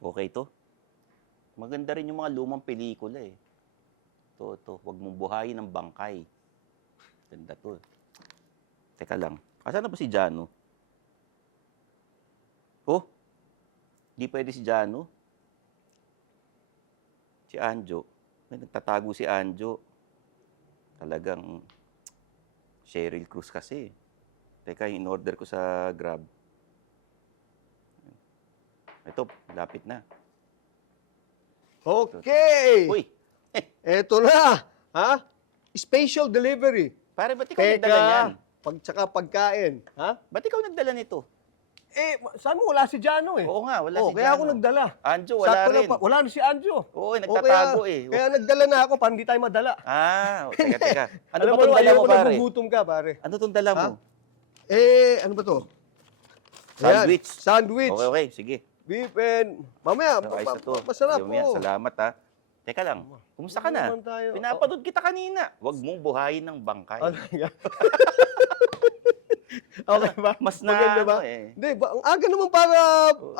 Okay to. Maganda rin yung mga lumang pelikula eh. Ito. Huwag mong buhayin ng bangkay. Ganda to. Teka lang. Asan na ba si Jano? Oh, di pwede si Jano. Si Anjo. May nagtatago si Anjo. Talagang Cheryl Cruz kasi. Teka, in-order ko sa Grab. Ito, lapit na. Okay! Uy, Eto na! Ha? Special delivery. pare, ba't ikaw nagdala niyan? Tsaka pagkain. Ha? Ba't ikaw nagdala nito? Saan mo? Wala si Jano eh. Oo nga, wala si Kaya Jano. ako nagdala. Anjo, wala Sakto rin. Wala na si Anjo. Oo, nagtatago eh. Kaya nagdala na ako para hindi tayo madala. Teka. Ano Alam ba itong dala mo, ayoko pare? nagugutom ka, pare. Ano itong dala mo? Ano ba to? Sandwich. Ayan, sandwich. Okay, sige. Beef and... Mamaya, Ayos na to. masarap Ayaw mo yan. po. Salamat ha. Teka lang, kumusta ka na? naman tayo. Pinapanood kita kanina. Huwag mong buhayin ng bangkay. Ano yan? Okay ba? Mas na Maganda ba? ano eh. Hindi, ang aga naman para,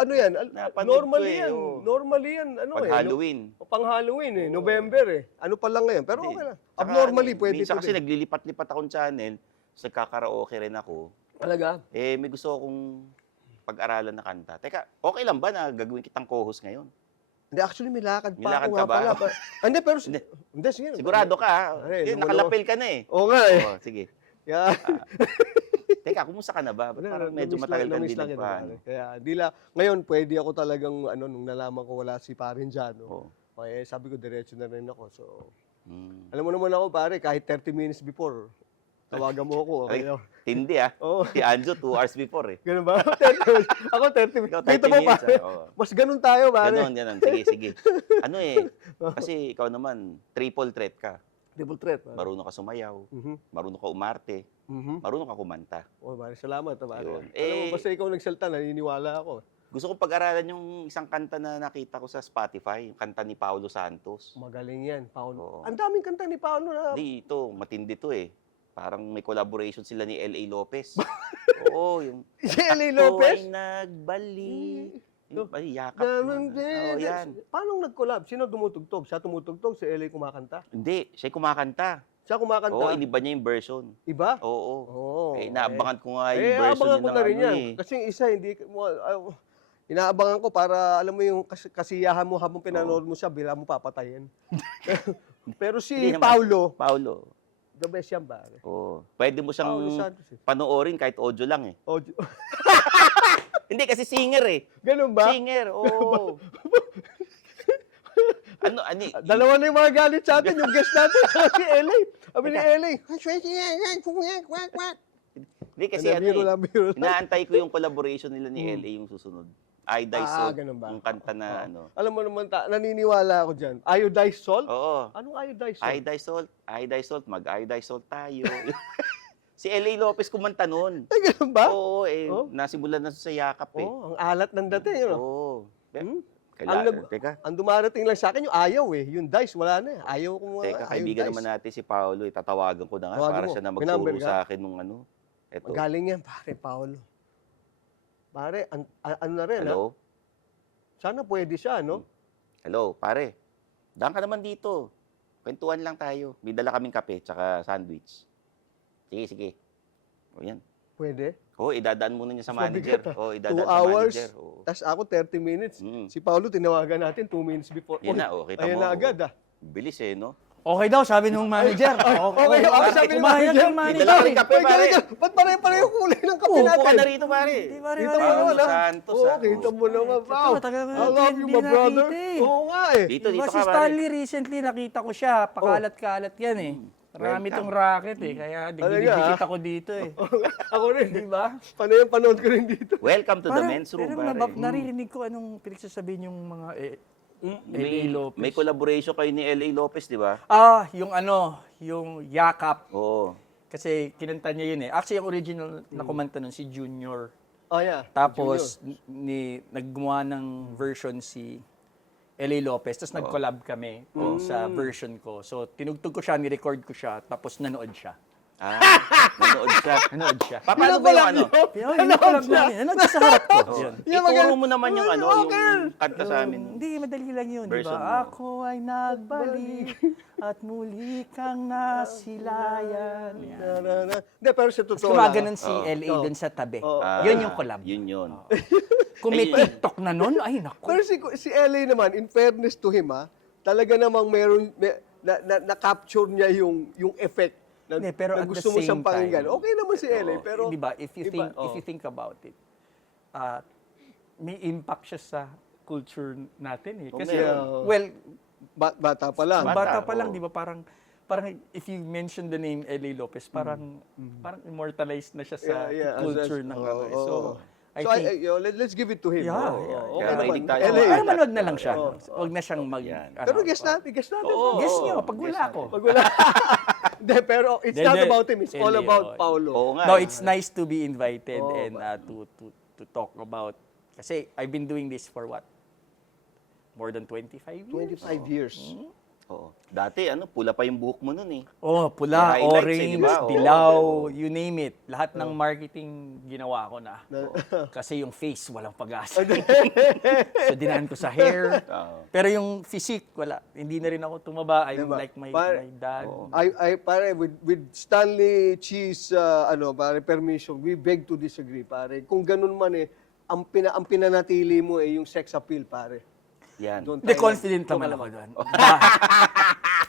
ano yan, Napanood normally ko eh, yan. oo. Normally yan, ano Pag eh. Halloween. Pang Halloween eh, November eh. Ano pa lang ngayon, pero Hindi. okay lang. Saka Abnormally, ano, pwede minsan ito kasi din. naglilipat-lipat akong channel. So, nagkakaraoke rin ako. Talaga? May gusto akong pag-aralan na kanta. Teka, okay lang ba na gagawin kitang co-host ngayon? Hindi, actually may lakad pa May lakad ako ka nga ba? pala. Hindi, pero, Hindi. hindi, sige. Sigurado ka ha? Ay, Nakalapil ka na eh. Oo nga eh. Oo, sige. Kaya, Teka, kumusta ka na ba? Ba't parang medyo matagal kang namiss lang hindi kita, nagpaano? pare. Kaya, di la, ngayon, pwede ako talagang, nung nalaman ko wala si Parin Jano. Oo. Okay, sabi ko, diretso na rin ako. So, Hmm. alam mo naman ako, pare, kahit 30 minutes before, tawagan mo ako. Okay, Ay, hindi ah. Oo. Si Anjo, 2 hours before eh. Ganun ba? 30 minutes. Ako 30 minutes. Ikaw, 30 Dito mo, minutes, pare. oo. Mas ganun tayo, pare. Ganon. Sige. Ano eh, kasi ikaw naman, triple threat ka. Triple threat. Pare. Marunong ka sumayaw, Mhm. marunong ka umarte, Mhm. marunong ka kumanta. Oh, pare, salamat, pare. Yun. Alam mo, basta ikaw nagsalta, naniniwala ako. Gusto ko pag-aralan yung isang kanta na nakita ko sa Spotify, yung kanta ni Paulo Santos. Magaling yan, Paolo. Oo. Ang daming kanta ni Paolo na. Hindi, ito, matindi to eh. Parang may collaboration sila ni L.A. Lopez. Oo, yung... Si L.A. Ako Lopez? ay nagbalik. Yung yakap. Ganun Oo, din. yan. Paano nag-collab? Sino tumutugtog? Siya tumutugtog, si LA kumakanta. Hindi, siya kumakanta. Siya kumakanta. Oo, iniba niya yung version. Iba? Oo. Oo. Naabangan ko nga yung version abangan niya ko ng na rin ano yan. eh. Kasi yung isa, hindi mo, inaabangan ko para, alam mo yung kasiyahan mo habang pinanood mo siya, bila mo papatayin. Pero si Hindi naman. Paulo, Paulo. the best yan, pare. Oo. Pwede mo siyang Paulo Santos eh. panoorin kahit audio lang eh. Oh, Hindi, kasi singer eh. ganun ba? Singer, oo. Dalawa na yung mga galit sa atin, yung guest natin, saka si LA. Sabi ni LA, Hindi, kasi ano biro eh. lang, biro lang. Inaantay ko yung collaboration nila ni LA yung susunod. Iodized Salt. ganun ba? Yung kanta na ano. Alam mo naman, naniniwala ako dyan. Iodized salt? Oo. Anong iodized salt? Iodized salt, mag-iodized salt tayo. Si L.A. Lopez kumanta nun. Ay, ganun ba? Oo, Oh? nasimulan na sa yakap eh. Oh, ang alat ng dating, yun. Oo. Teka. Ang dumarating lang sa akin, yung ayaw eh. Yung dice, wala na eh. Ayaw ko mga Teka, kaibigan naman natin si Paolo. Tatawagan ko na nga Tawagan para mo. siya na May number magturo ka? sa akin nung ano. Eto. Magaling yan, pare, Paolo. Pare, ano na rin, ha? Hello? Sana pwede siya, no? Hello, pare. Daan ka naman dito. Kwentuhan lang tayo. May dala kaming kape tsaka sandwich. Sige. O yan. Pwede. Oo, idadaan muna niya sa Mas manager. mabigat, Oo, 2 idadaan sa hours, manager. Oo. tas ako 30 minutes. Mm. Si Paolo, tinawagan natin 2 minutes before. Yan na, kita Ayan mo. na agad, ah. Bilis eh, no? Okay daw, sabi nung manager. Okay, sabi ng Pumayag manager. yung May manager. dala kaming kape, Uy, pare. galing ka. Ba't pare-pareho kulay ng kape Upo ka natin? na rito, pare. Di ba, Kita mo Paolo naman, ah. Santos, Oo, ah. kita mo naman, Ito, Pao. taga- I love you, hindi my brother. nakita eh. Oo nga eh. Dito Diba ka, si pare. Stanley recently nakita ko siya, pakalat-kalat yan eh. Marami Welcome. tong racket eh, kaya digidikit ako dito eh. Ako rin. Di ba? Panood ko rin dito. Welcome to the men's room, pero pare. naririnig ko anong pinagsasabihin yung mga May, L.A. Lopez. may collaboration kayo ni L.A. Lopez, di ba? Yung yakap. Oo. Kasi kinanta niya yun eh. Actually, yung original na kumanta nun si Junior. Oh, yeah. Tapos, naggumawa ng version si L.A. Lopez. Tapos nag-collab kami sa version ko. So, tinugtog ko siya, ni-record ko siya, tapos nanood siya. Nanood siya. Nanood siya. Paano ba yung ano? Yung collab namin. Nanood siya sa harap ko. Yun. Ituro mo naman yung ano, yung kanta sa amin. Hindi, madali lang yun, di Version ba? mo. Ako ay nagbalik at muli kang nasilayan. Yan. Hindi, pero sa Tapos totoo lang. gumaganon si LA dun sa tabi. Yun yung collab. Yun. Kung may TikTok na nun, ay naku. Pero si LA naman, in fairness to him, talaga namang na-capture niya yung effect na, Hindi, pero na at the gusto mo siyang same time, pakinggan. Okay naman si LA, pero... Di ba, if you iba, think about it, may impact siya sa culture natin eh. Kasi, meron. well, bata pa lang. bata pa lang, oo. di ba, parang if you mention the name L.A. Lopez, parang immortalized na siya sa culture ng ano. eh. So, I think, let's give it to him. yeah. Okay Kaya naman. mahilig tayo. LA. Ay, manood na lang siya. Huwag na siyang mag... Yan. Pero guess natin. Guess nyo, pag wala ako. Pag wala. Hindi, pero it's not about him. It's all LA, about oo. Paulo. Oo nga. No, it's nice to be invited and to talk about, kasi I've been doing this for what? More than 25 years? 25 years. Oo. Dati, pula pa yung buhok mo nun eh. Oh, pula, May highlights eh, orange, di ba? Oo. dilaw, you name it. Lahat ng marketing ginawa ko na. Kasi yung face, walang pag-asa. So, dinaan ko sa hair. Oo. Pero yung physique, wala. Hindi na rin ako tumaba. I'm Diba? like my dad. I pare with Stanley Cheese pare permission, we beg to disagree pare. Kung ganun man ang pinanatili mo yung sex appeal pare. Yan. Doon Hindi, tayo- confident naman ako doon.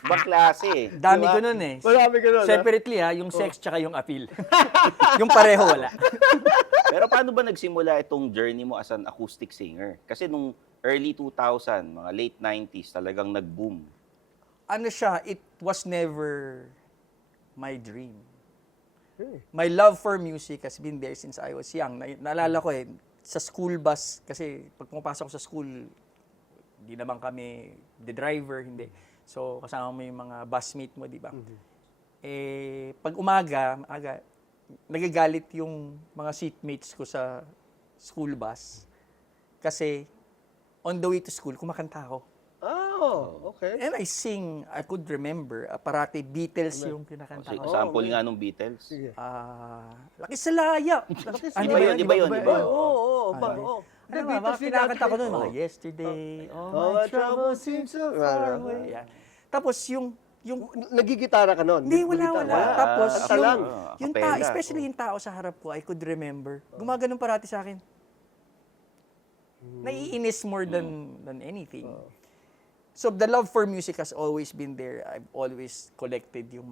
Ibang klase eh. Dami ko nun eh. Marami ganun, Separately yung sex tsaka yung appeal. Yung pareho wala. Pero paano ba nagsimula itong journey mo as an acoustic singer? Kasi nung early 2000, mga late 90s, talagang nag-boom. Ano siya, it was never my dream. My love for music has been there since I was young. Naalala ko sa school bus, kasi pag pumapasok ko sa school, hindi naman kami the driver, hindi. So, kasama mo yung mga busmate mo, di ba? Pag umaga, nagagalit yung mga seatmates ko sa school bus. Kasi, on the way to school, kumakanta ako. Oh, okay. And I sing, I could remember, parati Beatles yung kinakanta ko. Sample nga nung Beatles. Sige. Laki sa laya. Iba yun. Oo. Ano ba, mga kinakanta ko doon, mga Yesterday, all my troubles seem so far away. Yan. Tapos yung Nagigitara ka nun? hindi, wala. Tapos Kanta lang. yung Kapela. especially yung tao sa harap ko, I could remember. Gumaganon parati sa akin. Naiinis more than anything. So the love for music has always been there. I've always collected yung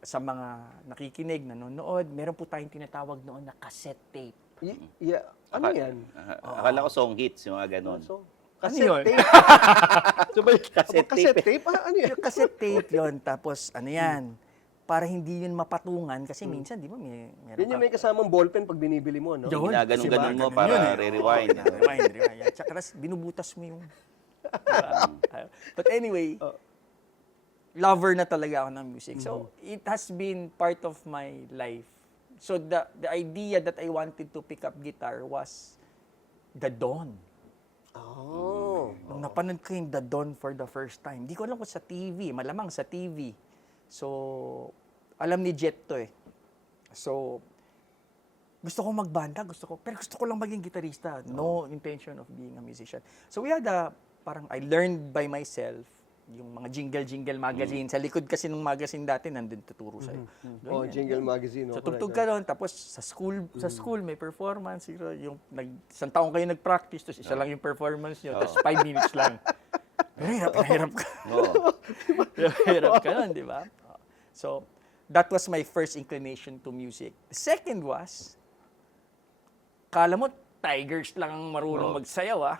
sa mga nakikinig, nanonood. Meron po tayong tinatawag noon na cassette tape. Yeah. Ano yan? Akala ko song hits, yung mga ganon. Cassette yun? tape. Cassette tape? Ano yan? Yung cassette tape yun. Tapos ano yan, para hindi yun mapatungan. Kasi minsan, di ba, meron Yan yung may kasamang ballpen pag binibili mo, no? Yun. Ginaganon-ganon mo Ganun para yun re-rewind. Rewind. Tsaka tas binubutas mo yung... Diba? But anyway, lover na talaga ako ng music. So, it has been part of my life. So, the idea that I wanted to pick up guitar was The Dawn. Oh. Nung napanood ko yung The Dawn for the first time, di ko alam kung sa TV, malamang sa TV. So, alam ni Jet to eh. So, gusto ko magbanda, pero gusto ko lang maging gitarista. No intention of being a musician. So, we had parang I learned by myself yung mga jingle magazine. Sa likod kasi ng magazine dati, nandun tuturo sa'yo. Doon yan. Jingle magazine. So, tugtog ka doon, tapos sa school may performance. Yung isang taong kayo nag-practice, tapos isa lang yung performance nyo, tapos 5 minutes lang. Hirap ka. Hirap ka nun, di ba? So, that was my first inclination to music. The second was, kala mo, Tigers lang ang marunong magsayaw, ha?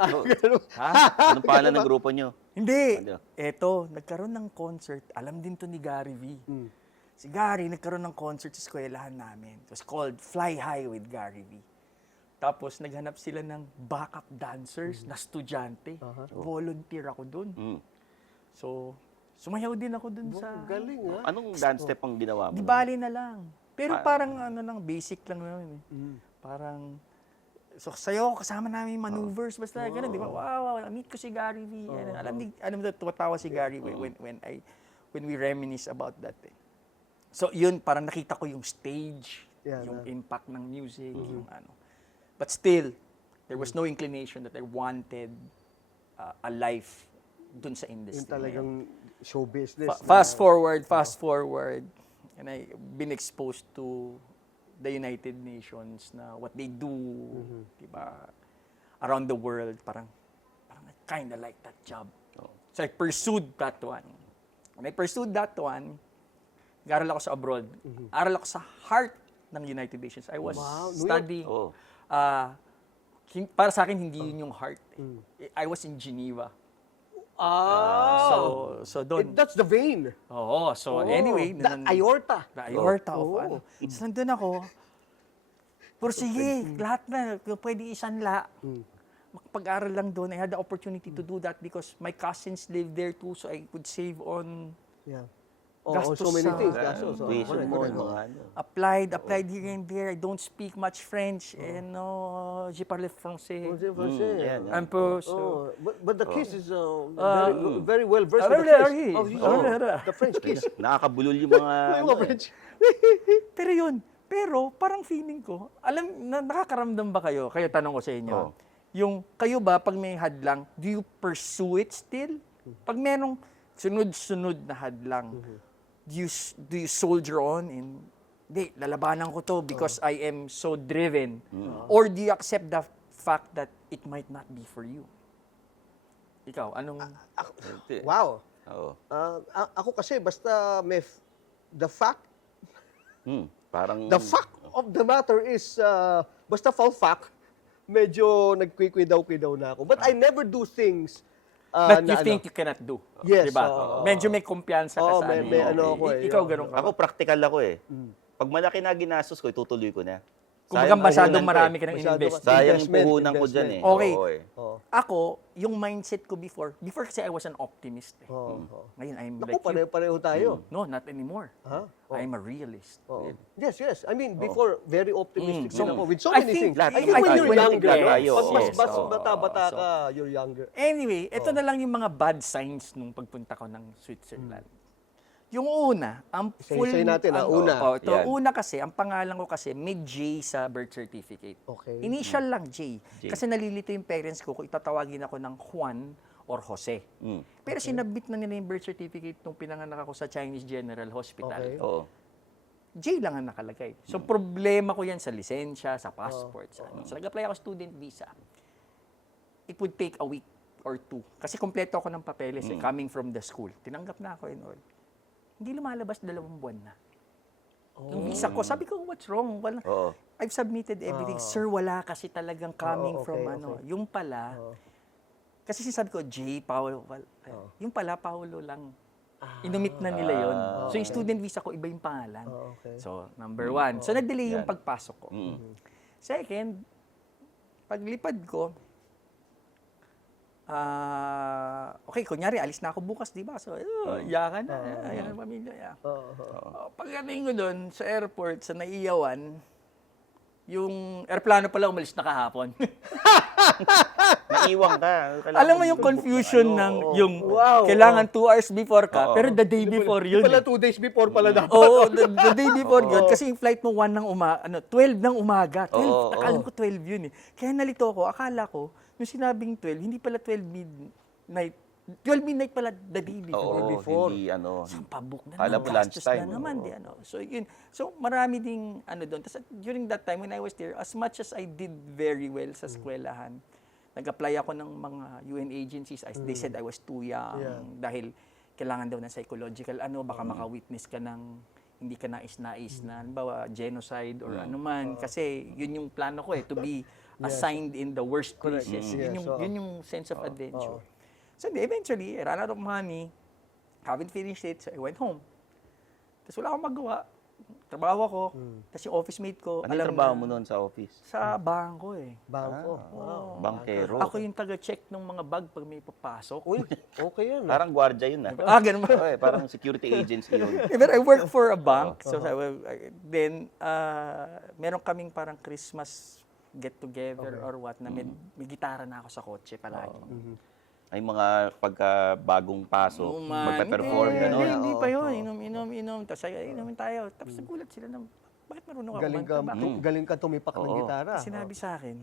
Anong pangalan ng grupo nyo? Hindi. Ano? Eto, nagkaroon ng concert. Alam din to ni Gary V. Si Gary, nagkaroon ng concert sa eskwelahan namin. It was called Fly High with Gary V. Tapos, naghanap sila ng backup dancers na estudyante. Volunteer ako dun. So, sumayaw din ako dun sa... Galing, ha? Anong dance step ang ginawa mo? Di bali na lang. Pero parang basic lang naman. Parang... So, sayo, kasama namin yung maneuvers, basta ganun, di ba? Wow, meet ko si Gary V. Alam mo, tumatawa si Gary when we reminisce about that. So yun, parang nakita ko yung stage, Yeah, yung na- impact ng music, yung ano. But still, there was no inclination that I wanted a life dun sa Yung industry. talagang show business. Fast forward, and I've been exposed to the United Nations na what they do, diba, around the world, parang I kind of like that job. So I pursued that one. When I pursued that one, nag-aral ako sa abroad. Aral ako sa heart ng United Nations. I was Wow, New York. studying, Oh. para sa akin, hindi yun yung heart. I was in Geneva. So doon. That's the vein. Oo, so anyway. The aorta. The aorta of Oh. ano. So nandun ako, pero sige, lahat na, kung pwede isanla. Makapag-aral lang doon. I had the opportunity to do that because my cousins lived there too, so I could save on Yeah. Gastos so many sa- things. Gastos. Tuition mo, correct. mga ano. applied here and there. I don't speak much French. And no, je parle français. Yan, yan. Un peu, so. Oh, but the kiss is very well versed. Very, in the very. kiss. The French kiss. Nakakabulol yung mga... Yung mga French. Pero yun, parang feeling ko, nakakaramdam ba kayo? Kaya tanong ko sa inyo. Oo. Yung, kayo ba, pag may hadlang, do you pursue it still? Pag merong sunod-sunod na hadlang, do you soldier on and, hindi, lalabanan ko to because I am so driven? Or do you accept the fact that it might not be for you? Ikaw, anong... Wow. Oo. Ako kasi basta may the fact Parang... the fact of the matter is basta foul fact, medyo nagkikwidaw-kwidaw na ako. But I never do things that you na think you cannot do. Yes, Diba? oo. Medyo may kumpiyansa ka Oo, sa may ano ako eh. Ikaw ganun ka. Ako, practical ako eh. Pag malaki na ginastos ko, itutuloy ko na. Kung Sayang masyadong puhunan ko marami eh. ka ng Masyado invest. ka- Sayang yung Investment, puhunan ko dyan eh. Okay. Oo, eh. Oo. Ako, yung mindset ko before kasi I was an optimist. Eh. Oo. Ngayon, I'm Naku, like you. pareho tayo. No, not anymore. Ha? I'm a realist. Oo. Yes. I mean, before, very optimistic din ako with so I many think things. lahat I think naman when tayo. you're younger, Lahat no? tayo, Pag mas yes. Oo. bata-bata ka, you're younger. Anyway, ito na lang yung mga bad signs nung pagpunta ko ng Switzerland. Yung una, ang full... Isa-isahin natin, ang- una. ito, Yan. una kasi, ang pangalan ko kasi, may J sa birth certificate. Okay. Initial lang J. J. Kasi nalilito yung parents ko kung itatawagin ako ng Juan or Jose. Pero sinabit na nila yung birth certificate nung pinanganak ako sa Chinese General Hospital. Okay. Oo. J lang ang nakalagay. So, problema ko yan sa lisensya, sa passport. Sa ano. So, nag-apply ako student visa. It would take a week or two. Kasi kompleto ako ng papeles coming from the school. Tinanggap na ako and all. Hindi lumalabas 2 buwan na. Yung visa ko, sabi ko, what's wrong? Wala. Oo. I've submitted everything. Sir, wala kasi talagang coming okay, from ano. okay. Yung pala, kasi sinasabi ko, J, Paulo. Yung pala, Paulo lang. Inumit na nila yon. So, yung student visa ko, iba yung pangalan. Okay. So, number one. So, nag-delay yung Yan. pagpasok ko. Second, paglipad ko, okay, kunyari, alis na ako bukas, di ba? So, iyakan na. Ayan ang pamilya. Yeah. Pagdating ko doon, sa airport, sa Naiyawan, yung airplano pala umalis na kahapon. Naiwang ka. Alam mo yung confusion ng yung Wow, kailangan 2 hours before ka, pero the day before yun. Pala eh. 2 days before pala dapat. Oo, the day before yun. Kasi yung flight mo 12 ng umaga. 12, Oo, akala ko 12 yun eh. Kaya nalito ako, akala ko, nung sinabing 12, hindi pala 12 midnight. 12 midnight pala the day before. Oo, hindi ano. Saan pabuk na Alam mo, naman, gastos lunchtime, na naman. oo. Di, ano. So, yun. So, marami ding ano doon. Tapos, during that time, when I was there, as much as I did very well sa eskwelahan, nag-apply ako ng mga UN agencies. They said I was too young dahil kailangan daw ng psychological baka maka-witness ka ng hindi ka nais-nais na, halimbawa, genocide or ano man. Kasi yun yung plano ko to be assigned in the worst places. Yes, Yun yung sense of adventure. So, eventually, I ran out of money, haven't finished it, so I went home. Tapos wala akong magawa. Trabaho ako, tapos yung office mate ko, Ano yung trabaho mo noon sa office? sa bangko eh. Bangko. Bankero. Ako yung taga-check ng mga bag pag may papasok. Uy, okay yan. Parang gwardiya yun Ganun ba? Oo, parang security agency yun. But I work for a bank. So, then, meron kaming parang Christmas get-together or what na may gitara na ako sa kotse palagi. Ay mga pagka bagong pasok, magpe-perform, Hindi, gano'n. hindi pa yun. Inom. Tapos inumin tayo. Tapos nagulat sila na, bakit marunong ako Galing ka, kumanta? Bakit? galing ka tumipak ng Oo. gitara. Sinabi sa akin,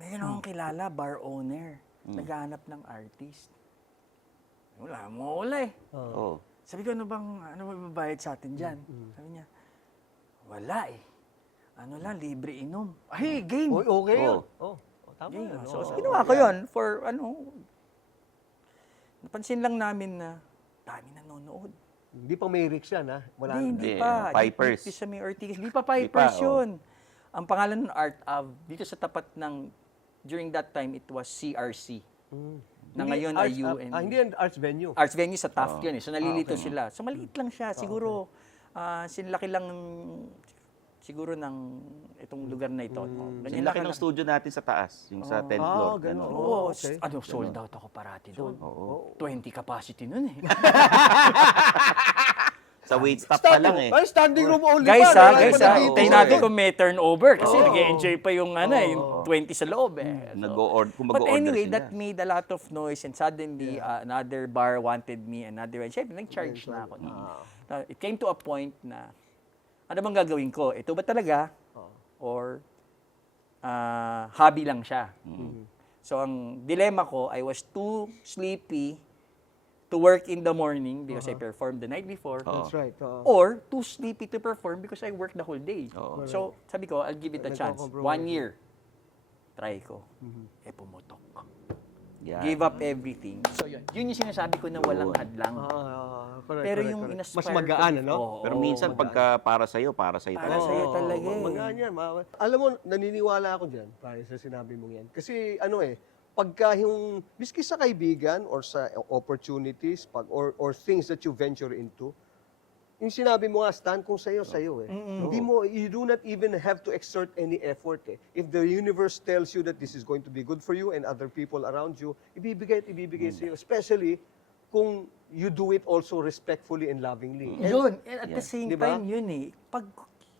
mayroon akong kilala, bar owner. Naghahanap ng artist. Wala mo wala eh. Oo. Sabi ko, ano mababayad sa atin dyan? Sabi niya, wala eh. Ano lang, libre inom. Ay, game! Oy, okay yun. Oo. Tama Game. yun. So, ginawa ko yun for napansin lang namin na dami nanonood. Hindi pa may Rick yan, ha? Wala. Hindi Hindi, pa. Pipers. Dito sa may Ortigas. Hindi pa Pipers Hindi pa, yun. Ang pangalan ng Art Ave, dito sa tapat ng, during that time, it was CRC. Na ngayon ay UN. Hindi yan arts venue. Arts venue sa Taft yun eh. So nalilito sila. So maliit lang siya. Siguro, sinlaki lang siguro ng itong lugar na ito. Yung Ganyan laki ng studio natin sa taas, yung sa 10th floor. ganun. Gano'n. Oo, Okay. sold out ako parati doon. Oo. 20 capacity nun eh. Sa wait stop pa lang eh. Ay, standing room only guys pa. ha, guys Wala ha. pa dito. Tayo natin kung may turnover kasi nag-enjoy pa yung yung 20 sa loob eh. Kung But mag-order anyway, sila. that made a lot of noise and suddenly another bar wanted me, another one. Siyempre, nag-charge na ako. It came to a point na, ano bang gagawin ko? Ito ba talaga? Or hobby lang siya? So, ang dilemma ko, I was too sleepy to work in the morning because I performed the night before. That's right. Or too sleepy to perform because I worked the whole day. Oo. So, sabi ko, I'll give it a chance. Nagko-compromise. 1 year. Try ko. Pumutok. Yan. Give up everything. So, yun. Yun yung sinasabi ko na walang hadlang. Correct, Pero correct, yung correct. inaspire Mas magaan, ko- ano? Oo, Pero minsan pagka para sa'yo para talaga. sa'yo talaga eh. Magaan yan. Alam mo, naniniwala ako dyan, para sa sinabi mong yan. Kasi pagka yung, miski sa kaibigan or sa opportunities, or things that you venture into, yung sinabi mo nga, Stan, kung sa'yo eh. Hindi mo, you do not even have to exert any effort eh. If the universe tells you that this is going to be good for you and other people around you, ibibigay sa'yo. Especially kung you do it also respectfully and lovingly. Yun. And at the same Di ba? time, yun eh. Pag,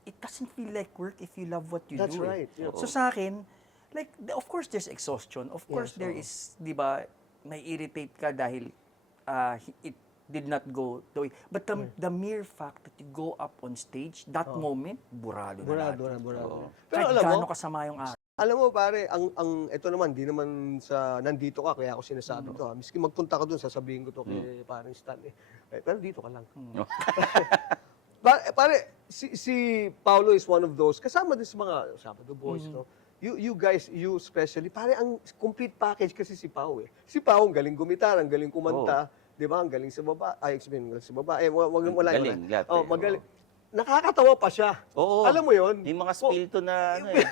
it doesn't feel like work if you love what you That's do. eh. right. Yeah. So sa akin, like, of course there's exhaustion. Of course there is, di ba, may irritate ka dahil it did not go the way. But the mere fact that you go up on stage, that moment, burado na lahat. Burado. Pero Pero alam mo, gaano kasama yung araw. Alam mo pare, ito naman, di naman sa nandito ka, kaya ako sinasabi to. Miski magpunta ka doon, sasabihin ko to kay parang Stan. Pero dito ka lang. Pare, si Paulo is one of those, kasama din sa mga Sabado Boys, no? You guys, you especially, pare, ang complete package kasi si Pau eh. Si Pau, ang galing gumitar, ang galing kumanta, di ba? Ang galing sa baba. Ay, sabihin, galing sa baba. Wala. Galing, lahat eh. magaling. Nakakatawa pa siya. Oo. Alam mo yun? Yung mga spirito na ano eh.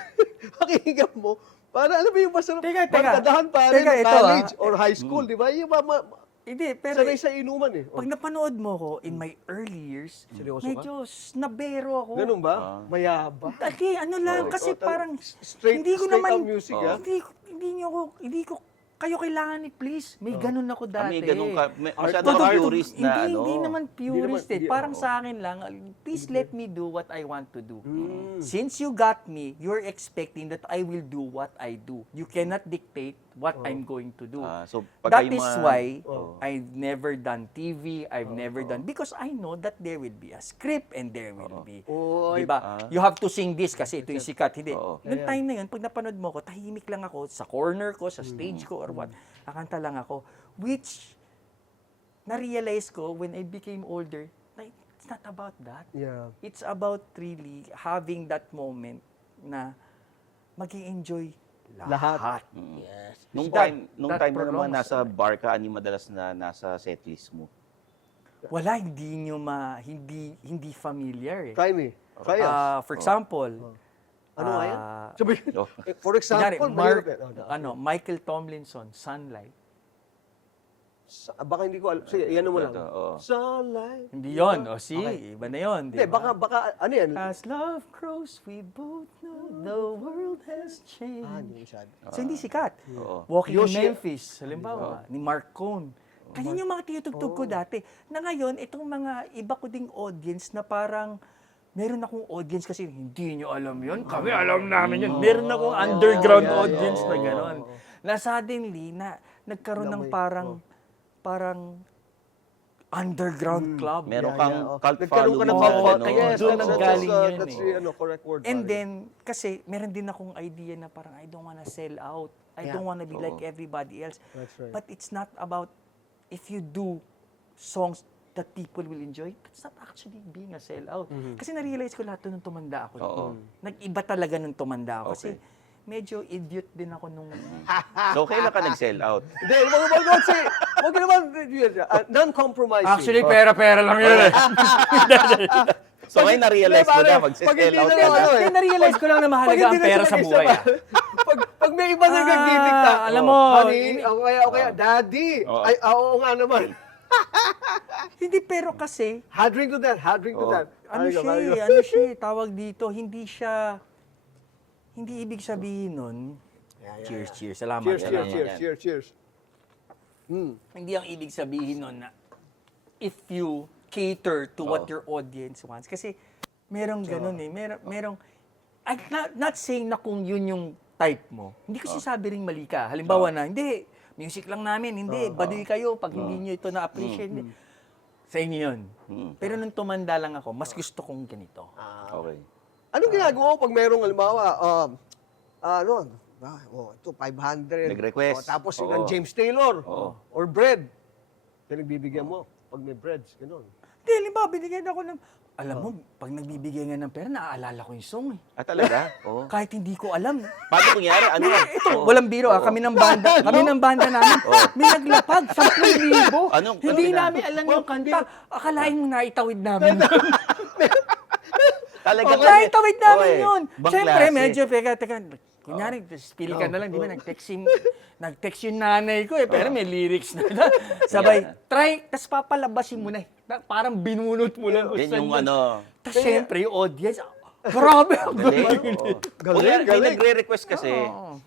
Pakinggan mo, para alam mo yung masarap, Teka. pagkadahan pa rin Teka, ng ito, college or high school, di ba? Yung Hindi, pero sanay sa inuman eh. pag napanood mo ko in my early years, Seryoso ka? medyo nabero ako. Ganun ba? Mayaba. Dati, ano lang, kasi parang, straight hindi ko out naman, music, ha? hindi ko, kayo kailangan ni please. May ganun ako dati. Kami ganun ka, masyado Todo- ka purist na hindi, ano. Hindi naman purist Hindi eh. naman- Parang sa akin lang, please let me do what I want to do. Since you got me, you're expecting that I will do what I do. You cannot dictate what I'm going to do. So, pagka That yung is mga- why I've never done TV, I've never done, because I know that there will be a script and there will be, Oy, diba? You have to sing this kasi ito yung sikat. Hindi. Oo. Noong time na yun, pag napanood mo ko, tahimik lang ako sa corner ko, sa stage ko or what. Nakanta lang ako. Which, na-realize ko when I became older, like, it's not about that. Yeah. It's about really having that moment na mag-i-enjoy lahat. Yes. Nung That- time that mo naman prolongs. nasa bar ka, ano yung madalas na nasa setlist mo? Wala, hindi nyo hindi familiar eh. Try me. Try us. For example, Ano nga yan? Sabi, Oh. for kunyari, example, mahirap yan. Michael Tomlinson, Sunlight. Baka hindi ko alam. Sige, yan mo lang. Oo. Sunlight. Hindi yon. O Okay. iba na yon. Hindi, baka, ano yan? As love grows, we both know the world has changed. Hindi masyado. So, hindi sikat. Oo. Walking Yoshi- in Memphis, halimbawa, ni Mark Cohn. Kanya yung mga tinutugtog ko dati. Na ngayon, itong mga iba ko ding audience na parang, meron akong audience kasi hindi nyo alam yun. Kami alam namin yun. Meron akong underground audience na gano'n. na suddenly, nagkaroon ng Damay. parang underground club. Meron Yeah, kang yeah, oh. cult Nagkaroon ka following ng na cult gano'n. kaya Yes, doon that's, nanggaling yun that's eh. the correct word. And pare. then, kasi meron din akong idea na parang I don't wanna sell out. I don't wanna be like everybody else. That's right. But it's not about, if you do songs that people will enjoy, that's not actually being a sellout. Kasi na-realize ko lahat to nung tumanda ako. Oo. Nag-iba talaga nung tumanda ako. Kasi Okay. medyo idiot din ako nung... So, kailan ka nag-sell out? Hindi, wag naman, non-compromising. Actually, pera-pera lang yun eh. So, ngayon na-realize mo na mag-sell pag hindi out na ka na. ano eh. Kaya na-realize ko lang na mahalaga ang pera sa buhay. Pag may iba na nagdidikta, alam mo, honey, o kaya, daddy, Oo. ay, oo nga naman. Hindi, pero kasi, Hard drink to that, hard drink to Oo. that. ano siya, tawag dito, hindi ibig sabihin nun, cheers, salamat. Cheers. Hindi ang ibig sabihin nun na if you cater to what your audience wants. Kasi merong ganun eh. Merong, I'm not saying na kung yun yung type mo. Hindi ko sinasabi ring mali ka. Halimbawa na, hindi, music lang namin, hindi, baduy kayo pag hindi nyo ito na-appreciate. Hindi. Sa inyo yun. Pero nung tumanda lang ako, mas gusto kong ganito. Okay. Anong ginagawa ko pag merong, halimbawa, ito, 500. Nag-request. Tapos Oo. yung James Taylor. Oo. Or bread. Kaya nagbibigyan mo. Pag may breads, gano'n. Hindi, halimbawa, binigyan ako ng, alam mo, pag nagbibigay nga ng pera, naaalala ko yung song eh. Ah, talaga? Oo. Kahit hindi ko alam. Paano kungyari? Ano yan? Ito, Oo. walang biro kami ng banda namin, may naglapag, 10,000. Anong- Hindi ano namin alam yung kanta. Akalain mo naitawid namin. Talaga Naitawid namin yun. Bang Siyempre, klase. medyo, teka, kunyari, spill ka na lang, di ba, nag-text yung nanay ko eh, pero may lyrics na. Sabay, try, tas papalabasin mo na eh. Parang binunot mo lang. kung Yan saan yung yun. ano. Tas syempre, yung audience, grabe ang Galing. galing. Oo. Galing, May galing. nagre-request kasi. Oo.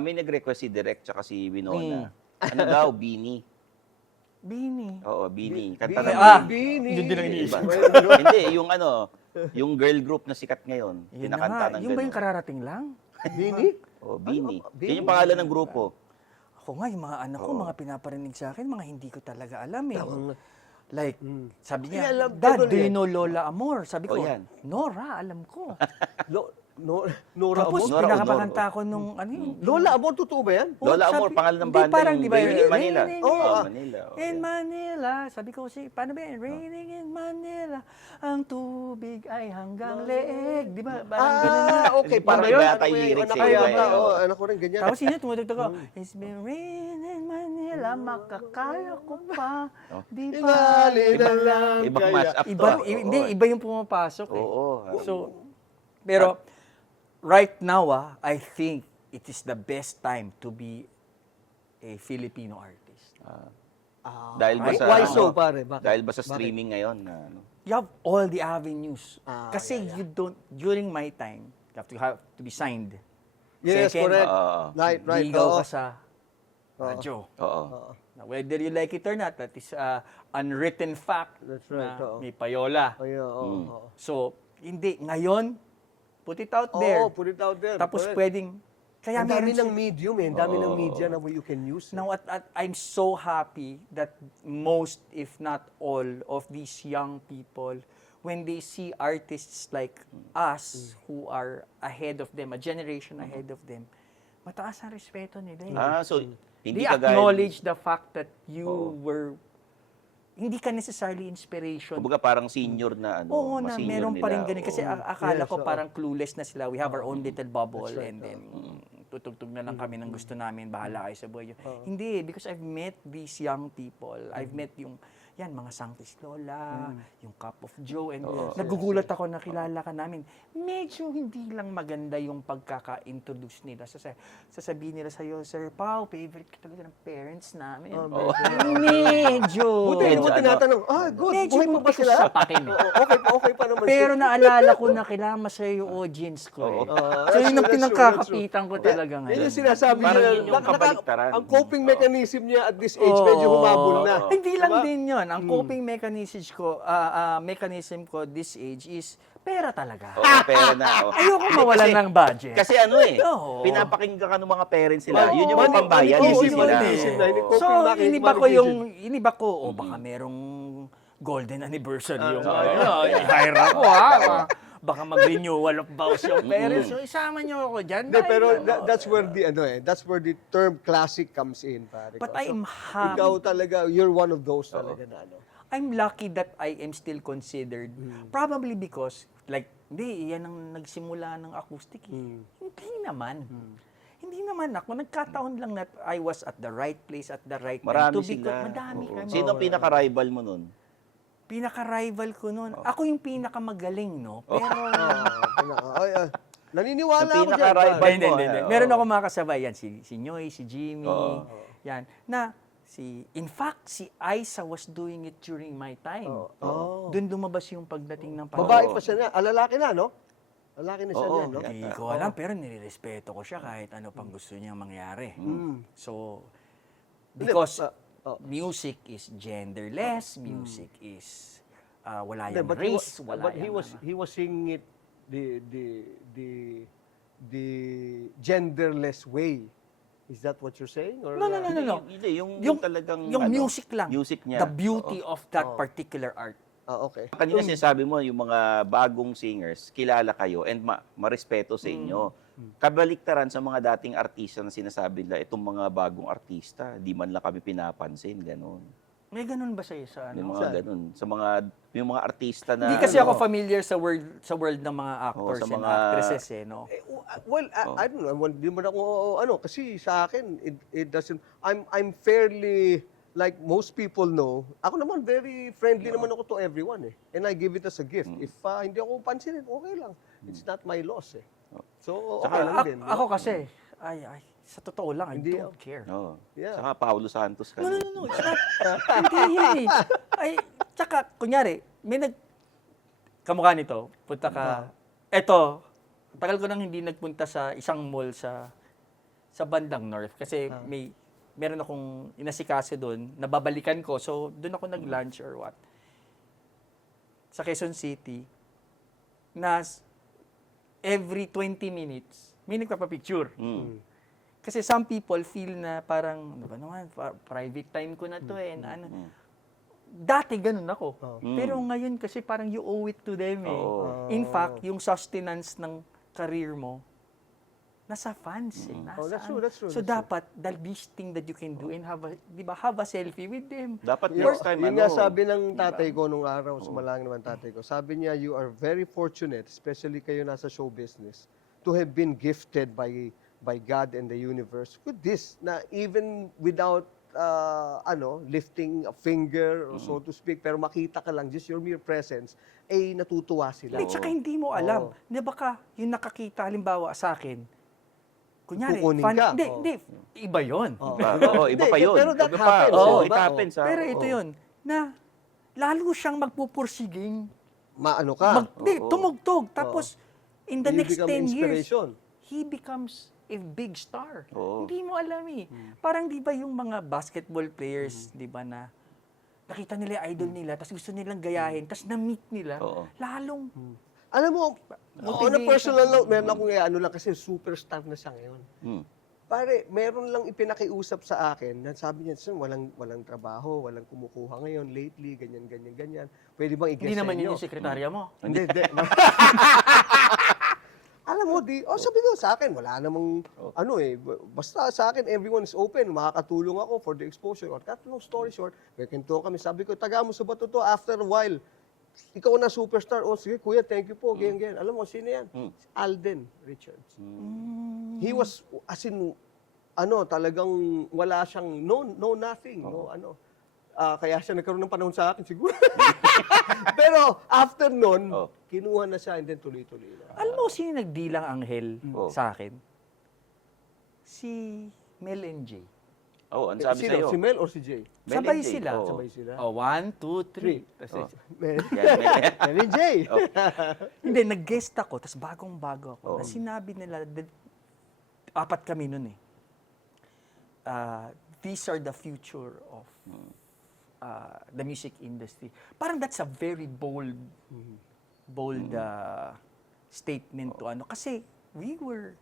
May nag-request si Direk tsaka si Winona. Ano daw? Beanie. Bini. Oo, Beanie. Kanta Beanie. ng Beanie. Yun din ang iniisip. Hindi, yung ano, yung girl group na sikat ngayon. Yun na Kinakanta nga. ng Yung ba yung gano'n. kararating lang? Bini? Oh, Beanie. Beanie. Yan yung pangalan ng grupo. Ako nga, yung mga anak ko, mga pinaparinig sa akin, mga hindi ko talaga alam eh. Like, sabi Hindi, niya, alam, Dad, ano do you yan? know Lola Amor? Sabi ko, Oh, yan. Nora, alam ko. Nora Tapos, Amor? Nora pinakapakanta ko nung, ano yun. Lola Amor, totoo ba yan? Lola sabi- Amor, pangalan ng hindi, banda parang, yung di ba, Raining in Manila. Raining Oo, in- Manila. Oh, In yan. Manila, sabi ko kasi, paano ba yan? Raining in Manila, ang tubig ay hanggang leeg. Di ba? Parang ganun na. Okay. Parang Paano yun? iba yata yung lyrics Anak eh, ko iba yata, eh. oo, anak ko rin ganyan. Tapos yun, tumutugtog ko, It's been raining in Manila, makakaya ko pa. Di ba? Ibang mash up to. Iba, Oo. hindi, iba yung pumapasok eh. Oo. So, pero, right now, I think it is the best time to be a Filipino artist. Dahil ba sa Why so, ano, pare? Bakit? Dahil ba sa streaming ngayon na ano? You have all the avenues. Kasi you don't, during my time, you have to be signed. Yes, Second, correct. Right. Ligaw oo. ka sa radyo. Oo. Now, whether you like it or not, that is unwritten fact That's right, na oo. may payola. Ay, oo. So, hindi. Ngayon, put it out there. Oo, put it out there. Tapos correct. pwedeng, kaya Ang dami meron ng medium eh. Ang dami ng media na you can use. Now, I'm so happy that most, if not all, of these young people, when they see artists like us, who are ahead of them, a generation ahead of them, mataas ang respeto nila. eh. So, They hindi kagaya... acknowledge the fact that you were, hindi ka necessarily inspiration. Kumbaga parang senior na ano. Oo na, mas senior meron pa rin nila, ganun. Kasi oo. akala Yes, ko oo. parang clueless na sila. We have our own little bubble That's right, and then tutugtog na lang kami ng gusto namin. Bahala kayo sa buhay nyo. Hindi, because I've met these young people. I've met yung, yan, mga Sangtis Lola, yung Cup of Joe, and nagugulat ako na kilala ka namin. Medyo hindi lang maganda yung pagkaka-introduce nila. Sasabihin nila sa'yo, Sir Pao, favorite ka talaga ng parents namin. Medyo. Buti, hindi mo Medyo ano. tinatanong, good, Medyo buhay pa ba muntik sila? sa pakin. Oo, okay pa naman Pero sila. naalala ko na kailangan masaya yung audience ko eh. So That's yun ang true, that's pinagkakapitan ko talaga Yan ngayon. yung sinasabi Parang niya. yun yung kabaliktaran. Ang coping mechanism niya at this age, medyo humabol na. Hindi lang Diba? din yun. Ang coping mechanism ko this age is pera talaga. Oo, pera na. Oh. Ayoko mawalan ng budget. Kasi ano Oo. pinapakinggan ka ng mga parents nila. Oo. Yun yung mga pambayad. Oo, Isip yun nila. yun eh. Isip na, hindi Oo. ko- So, Coping iniba ko, baka merong golden anniversary yung oo. i-hire ako baka mag-renewal of vows yung parents. So, isama niyo ako dyan. Hindi, pero Dahil, that's where the that's where the term classic comes in, pare. But So, I'm happy. ikaw talaga, you're one of those talaga na ano. I'm lucky that I am still considered. Probably because, like, hindi, yan ang nagsimula ng acoustic. Hindi naman. Hindi naman ako. Nagkataon lang na I was at the right place at the right time. Marami to be sila. Madami Oo. kami. Sino pinaka-rival mo nun? Pinaka-rival ko noon. Ako yung pinakamagaling, no? Pero, Naniniwala Yung ako dyan. pinaka-rival pare. hindi, hindi, hindi. Oo. Meron ako mga kasabay yan. Si Nyoy, si Jimmy. Oo. Yan. Na, in fact, si Aiza was doing it during my time. Oh. Doon lumabas yung pagdating ng panahon. Babae pa siya na. Lalaki na, no? Lalaki na siya Oo. niyan, no? Hindi ko alam, pero nilirespeto ko siya kahit ano pang gusto niyang mangyari. So, because music is genderless, music is wala Hindi, yung race, wala yung he was singing it the genderless way. Is that what you're saying? Or, No. Hindi, yung talagang yung music lang. Music niya. The beauty of that particular art. Okay. Kanina sinasabi mo, yung mga bagong singers, kilala kayo and marespeto sa inyo. Kabaliktaran sa mga dating artista na sinasabi nila, itong mga bagong artista, di man lang kami pinapansin, gano'n. May ganun ba sa'yo sa Yung ano? mga gano'n. Yung mga artista na... Hindi kasi ano, ako familiar sa world ng mga actors sa and mga- actresses eh, no? Well, I don't know. Hindi man ako, kasi sa akin, it doesn't, I'm fairly, like most people know, ako naman very friendly naman ako to everyone eh. And I give it as a gift. If hindi ako pansinin, okay lang. It's not my loss eh. So, okay lang din. Ako kasi, sa totoo lang, I Hindi, don't care. Oo. Yeah. Saka Paulo Santos ka. No, it's not. Hindi yan eh. Tsaka, kunyari, kamukha nito, punta ka, eto, tagal ko nang hindi nagpunta sa isang mall sa bandang North kasi meron akong inasikaso doon, nababalikan ko, so doon ako nag-lunch or what. Sa Quezon City, na every 20 minutes, may nagpapapicture. Kasi some people feel na parang, ano ba naman, private time ko na to eh. Na, ano. Dati ganun ako. Pero ngayon kasi parang you owe it to them eh. In fact, yung sustenance ng career mo, nasa fans eh. That's true. So dapat, the least thing that you can do and have a selfie with them. Dapat Yun, next time, yun ano, nga sabi ng tatay ko nung araw, sumalangin naman tatay ko, sabi niya, you are very fortunate, especially kayo nasa show business, to have been gifted by God and the universe with this, na even without, lifting a finger, or so to speak, pero makita ka lang, just your mere presence, ay natutuwa sila. Hindi, tsaka hindi mo alam. Di ba ka, yung nakakita, halimbawa sa akin, kunyari, Kukunin ka. Hindi, iba yun. iba pa yun. Pero that Iba pa. happens, Oo, eh, it diba? happens. Pero ito yun, na lalo siyang magpupursiging, Maano ka? tumugtog. Tapos, in the You next become 10 years, inspiration. he becomes a big star. Oo. Hindi mo alam eh. Parang di ba yung mga basketball players, di ba na, nakita nila yung idol nila, tapos gusto nilang gayahin, tapos na-meet nila, Oo. lalong, Alam mo, on a Motivation. personal note, meron akong lang kasi superstar na siya ngayon. Hmm. Pare, meron lang ipinakiusap sa akin na sabi niya, "Sir, walang trabaho, walang kumukuha ngayon lately, ganyan. Pwede bang i-guess hindi sa naman inyo?" yun yung sekretarya mo. Hindi. Alam mo, sabi ko sa akin, wala namang, basta sa akin, everyone is open, makakatulong ako for the exposure. Or cut long story short, may kinto kami, sabi ko, taga mo sa bato to, after a while, ikaw na superstar. Oh, sige, kuya, thank you po, ganyan. Alam mo, sino yan? Alden Richards. He was, as in, talagang wala siyang, no nothing, kaya siya nagkaroon ng panahon sa akin, siguro. Pero, after nun, kinuha na siya, and then tuloy-tuloy na. Alam mo, sino nagdilang anghel Oo. sa akin? Si Mel and Jay. Oh, ang sabi Sino? sa'yo. Si Mel or si Jay? Mel Sabay and Jay. sila. Oo. Sabay sila. Oh, 1, 2, 3. Mel Yan. and Jay. Hindi, nag-guest ako, tapos bagong-bago ako. Oo. Na sinabi nila, apat kami nun eh. These are the future of the music industry. Parang that's a very bold bold statement to ano. Kasi we were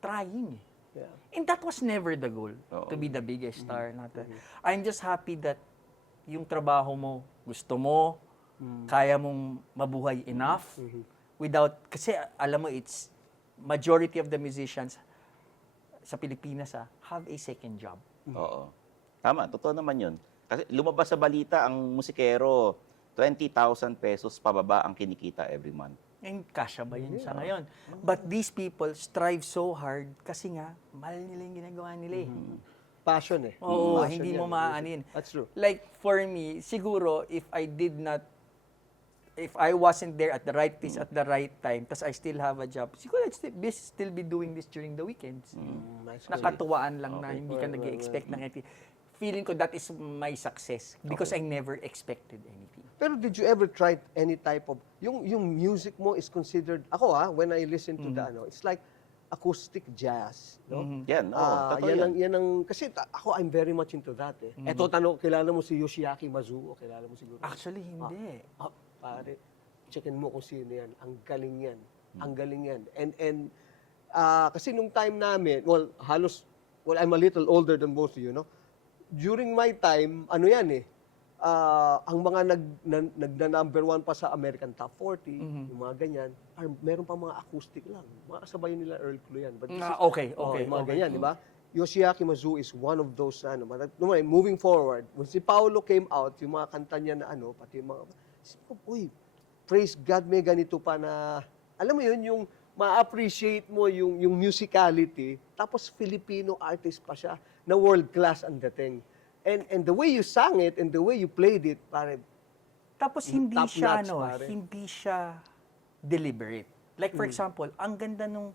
trying. Yeah. And that was never the goal, Oo. to be the biggest star. I'm just happy that yung trabaho mo, gusto mo, kaya mong mabuhay enough, without, kasi alam mo, it's, majority of the musicians sa Pilipinas have a second job. Oo. Tama, totoo naman yun. Kasi lumabas sa balita, ang musikero, 20,000 pesos pababa ang kinikita every month. And kasya ba yun sa ngayon? But these people strive so hard kasi nga, mahal nila yung ginagawa nila eh. Passion eh. Oo, Passion hindi yan. mo maaanin. That's true. Like, for me, siguro, if I wasn't there at the right place at the right time, tas I still have a job, siguro I'd still be doing this during the weekends. Nice. Nakatuwaan lang na hindi ka nag-expect ng anything. Feeling ko that is my success because I never expected anything. Pero did you ever try any type of, yung music mo is considered, ako when I listen to the it's like acoustic jazz, no? Yan, totoo yan. yan. Yan ang, kasi ako I'm very much into that eh. Eto, kilala mo si Yoshiaki Mizuo, kilala mo siguro. Actually, hindi. Pare, checkin mo kung sino yan. Ang galing yan. Ang galing yan. And kasi nung time namin, I'm a little older than both of you, no? During my time, ano yan eh, ang mga nagna-number one pa sa American Top 40, yung mga ganyan, meron pa mga acoustic lang. Mga kasabayan nila Earl Clue yan. But this is- Okay. yung mga ganyan, di ba? Yoshiaki Mizuo is one of those, moving forward, when si Paolo came out, yung mga kanta niya na pati yung mga, uy, praise God, may ganito pa na, alam mo yun, yung ma-appreciate mo yung musicality, tapos Filipino artist pa siya, na world class ang dating. And the way you sang it, and the way you played it, pare, Tapos hindi top siya notch, pare. hindi siya deliberate. Like for example, ang ganda nung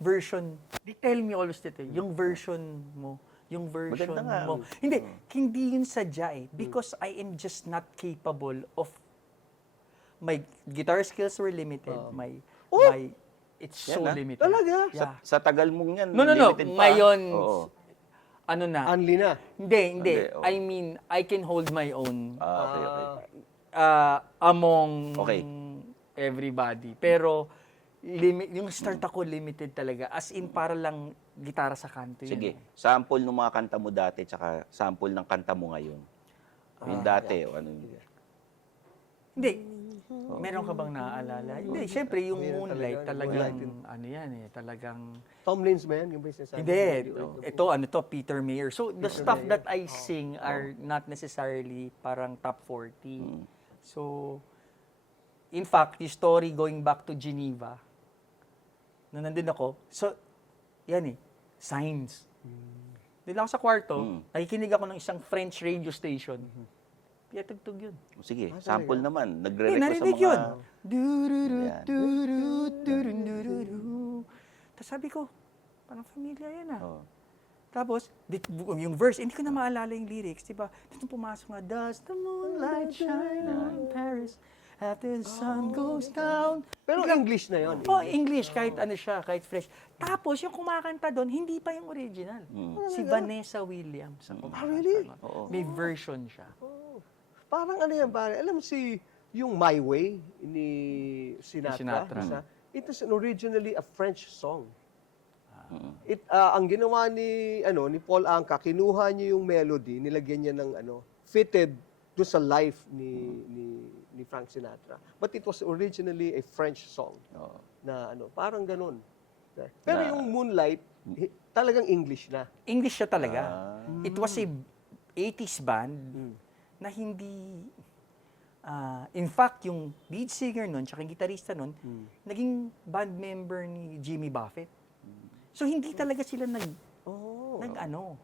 version, tell me always dito, yung version mo, Maganda nga. mo. Hindi yun sadya eh. Because I am just not capable of, my guitar skills were limited, it's so Yan, limited. Talaga? Yeah. Sa tagal mong yan, No. limited pa. Ngayon, Oo. ano na? Anli na. Hindi. Hindi, oh. I mean, I can hold my own Okay. among Okay. everybody. Pero yung start ako limited talaga. As in, para lang gitara sa kanto. yun. Sige, sample ng mga kanta mo dati, tsaka sample ng kanta mo ngayon. Yung dati, o ano yun. Hindi. Meron ka bang naaalala? Hindi, syempre yung Meron Moonlight talaga, talagang, ano yan eh, talagang, Tom Lins ba yan? Yung ba yung sinasabi? hindi. Ito, Peter Mayer. So, the stuff that I sing are not necessarily parang top 40. So, in fact, yung story going back to Geneva, na nandun ako, so, yan eh, signs. Doon lang ako sa kwarto, nakikinig ako ng isang French radio station. Kaya tugtog yun. Sige, sample naman. Eh, Nagre-request sa narinig mga... yun. Yan. Tapos sabi ko, parang familiar yan ah. Oo. Tapos, yung verse, hindi ko na maalala yung lyrics, di ba? Tapos nung pumasok nga, does the moonlight shine on Paris after the sun goes down? Pero English na yun. Oh, English, kahit ano siya, kahit fresh. Tapos, yung kumakanta doon, hindi pa yung original. Si Vanessa Williams ang kumakanta. Really? nun. Oo. May version siya. Parang ano yan, pare. Alam mo yung My Way ni Sinatra. Sinatra. It is originally a French song. Ang ginawa ni Paul Anka, kinuha niya yung melody, nilagyan niya ng fitted do sa life ni Frank Sinatra. But it was originally a French song Oo. na parang ganun. Pero yung Moonlight, talagang English na. English siya talaga. It was a 80s band na hindi... in fact, yung lead singer nun, tsaka yung gitarista nun, naging band member ni Jimmy Buffett. So, hindi talaga sila nag-ano.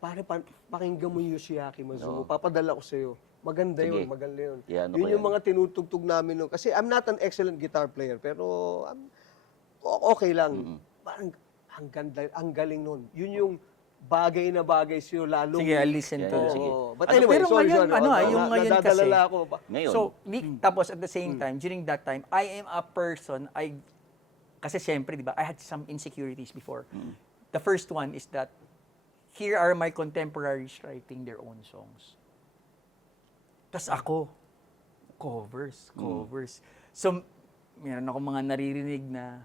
Pare, pakinggan mo yung Yoshiaki Mizuo. Papadala ko sa'yo. Maganda Sige. yun, maganda yun. Yan, Yun okay yung mga tinutugtog namin. Kasi I'm not an excellent guitar player, pero okay lang. Parang ang ganda, ang galing nun. Yun yung bagay na bagay sa'yo, lalo. Sige, I'll listen to Yeah, it. sige. But Ano, anyway, pero sorry, ngayon, sorry. yung ngayon kasi, nadadalala ako. Ngayon. So, tapos at the same time, during that time, I am a person, kasi siyempre, di ba, I had some insecurities before. The first one is that, here are my contemporaries writing their own songs. Tas ako, covers. So, meron ako mga naririnig na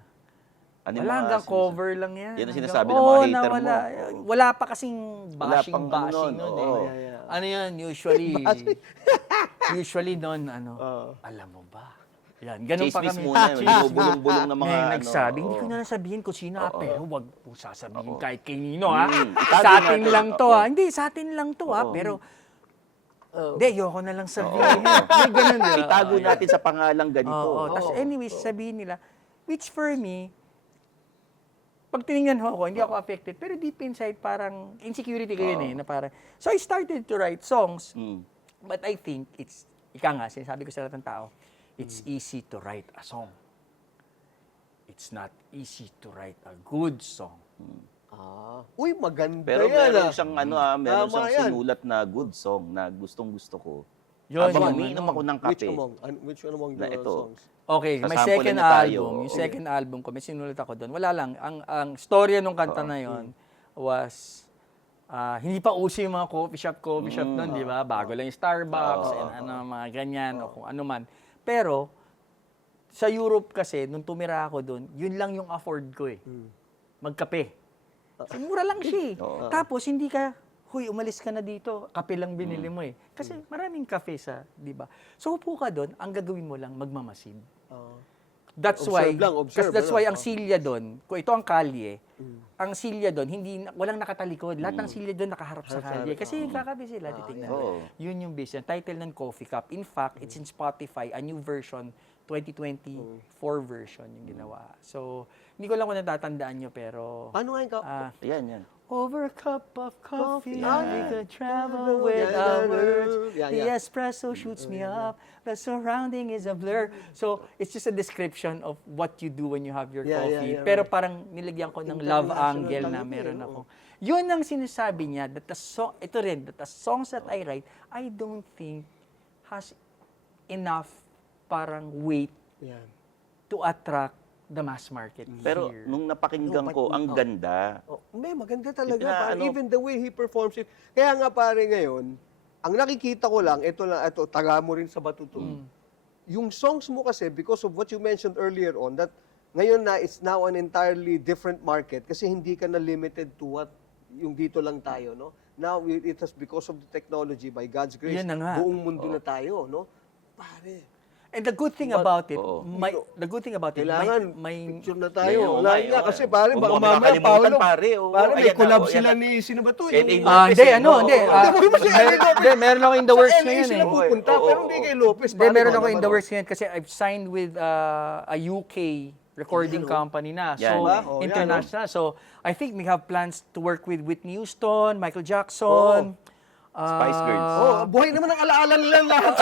Ano yung wala, mga hanggang cover lang yan. Yan ang Hanggang- sinasabi ng mga hater nawala. mo. Wala pa kasing Wala pang ano bashing nun, nun oo. eh. Ano yan, usually nun, alam mo ba? Yan, ganun pa Chismis kami. muna, yung bumubulong-bulong na mga May ano. nagsabi, hindi oo. ko na nasabihin kung sino, pero wag po sasabihin Oo. kahit kanino, ha? Itago Sa atin natin. lang to, Oo. ha? Hindi, sa atin lang to, ha? Oo. Pero, hindi, ayoko na lang sabihin. May ganun, di ba? Itago natin sa pangalang ganito. Oo. Tapos anyways, sabihin nila, which for me, pag tinignan ho ako, hindi ako affected. Pero deep inside, parang insecurity ko yun eh. Na parang, so I started to write songs. Mm. But I think it's, ika nga, sinasabi ko sa lahat ng tao, it's easy to write a song. It's not easy to write a good song. Uy, maganda Pero yan meron siyang meron Tama siyang yan. sinulat na good song na gustong-gusto ko. Yun, Habang yun, umiinom ako ng Which kape. which one among Na the ito. songs? Okay, my Sasample second na tayo. album, yung Okay. second album ko, may sinulat ako doon. Wala lang, ang storya nung kanta na yon was, hindi pa uso yung mga coffee shop doon, di ba? Bago lang yung Starbucks, and mga ganyan, o kung ano man. Pero, sa Europe kasi, nung tumira ako doon, yun lang yung afford ko eh. Magkape. Kasi mura lang siya eh. Tapos, hindi ka, huy, umalis ka na dito, kape lang binili mo eh. Kasi maraming kape sa, di ba? So, upo ka doon, ang gagawin mo lang, magmamasid. That's Observe why, lang, observe, that's ano? why ang silya doon, kung ito ang kalye, ang silya doon, walang nakatalikod. Lahat ng silya doon nakaharap sa kalye. Kasi kakape sila, titignan. Oo. Yun yung base. Yung title ng Coffee Cup. In fact, it's in Spotify, a new version, 2024 version yung ginawa. So, hindi ko lang kung natatandaan nyo, pero... Paano nga yung Ayan. Over a cup of coffee, Ah, we could travel without words. Yeah, The yeah. espresso shoots me up. The surrounding is a blur. So, it's just a description of what you do when you have your Yeah, yeah, coffee. yeah, Pero right. parang nilagyan ko ng love International angle na talaga meron eh, ako. Yun ang sinasabi niya, that the song, ito rin, that the songs that I write, I don't think has enough parang weight Yan. to attract the mass market Pero here. nung napakinggan ko, ang ganda. May maganda talaga. Ipina- Parang ano- even the way he performs it. Kaya nga pare ngayon, ang nakikita ko lang, ito taga mo rin sa batuto. Yung songs mo kasi, because of what you mentioned earlier on, that ngayon na it's now an entirely different market kasi hindi ka na limited to what yung dito lang tayo, no? Now, it has because of the technology, by God's grace, Yan na nga. buong mundo na tayo, no? Pare, And the good thing about it, Oo. the good thing about it, kailangan may picture na Ngayon, tayo. Wala ngayon, nga, kasi pare, Huwag baka mo mamaya, makakalimutan, Paolo, pare, oo. pare, may Ayan na, collab oo, sila ayan na. ni, sino ba to? Ken Yung- Lopez, hindi, eh, ano, no? hindi. Oo. Hindi, meron ako in the works Sa LA ngayon sila eh. pupunta, Oo, pero oo, hindi oo. kay Lopez. Hindi, pare, meron wala ako in naman, the oh. works ngayon kasi I've signed with a UK recording company na. Yan. So, Diba? Oh, yan, international. So, I think we have plans to work with Whitney Houston, Michael Jackson. Spice Girls. Oh, buhay naman ang alaala nila lahat.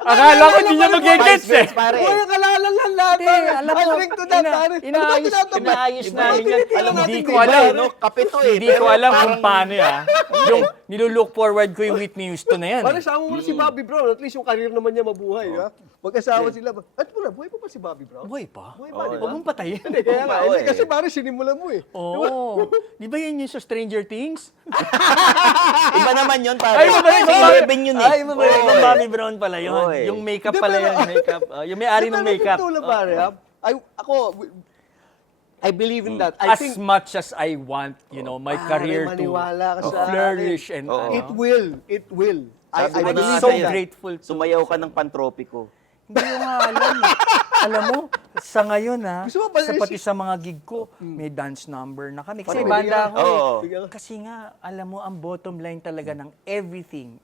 Akala ko hindi niya mag-gets eh. Pare. Buhay ang alaala nila lahat. Hindi, pare. alam I mo, drink to that, pare. Ano ba tinatabay? inaayos Iba namin yung yan. tinitira Alam mo, natin hindi ko dito, alam. pare. No, kape to eh. Hindi pero ko alam parang- kung paano yan. Yung nilulook forward ko yung Whitney Houston na yan. Pare, eh. sama mo na si Bobby Brown. At least yung career naman niya mabuhay, ha? Magkasama sila. At muna, buhay pa ba si Bobby Brown? Buhay pa? Buhay pa, di ba? Huwag mong patayin. Hindi, kaya nga. Oo, Hindi, eh. kasi pare, sinimulan mo eh. Oo. Di ba yan yung sa Stranger Things? Iba naman yun, pare. Ay, iba ba yun? Si Eleven yun eh. Ay, iba ba yun? Oo, Ibang eh. Bobby Brown pala yun. Oo, eh. Yung makeup Di, pala pero- yun. Makeup. Yung may-ari ng makeup. Tulad, pare, ha? I believe in that. I As think much as I want, you know, my Pare, career maniwala ka to sa flourish akin. and Oo. it will. It will. Sabi I'm ko na so nga, grateful to. Sumayaw ka ng pantropiko. Hindi ko nga alam. Alam mo, sa ngayon ha, Gusto mo ba- sa pati sa mga gig ko, may dance number na kami. Kasi Pare, banda ako eh. Oo. Sige. Kasi nga, alam mo, ang bottom line talaga ng everything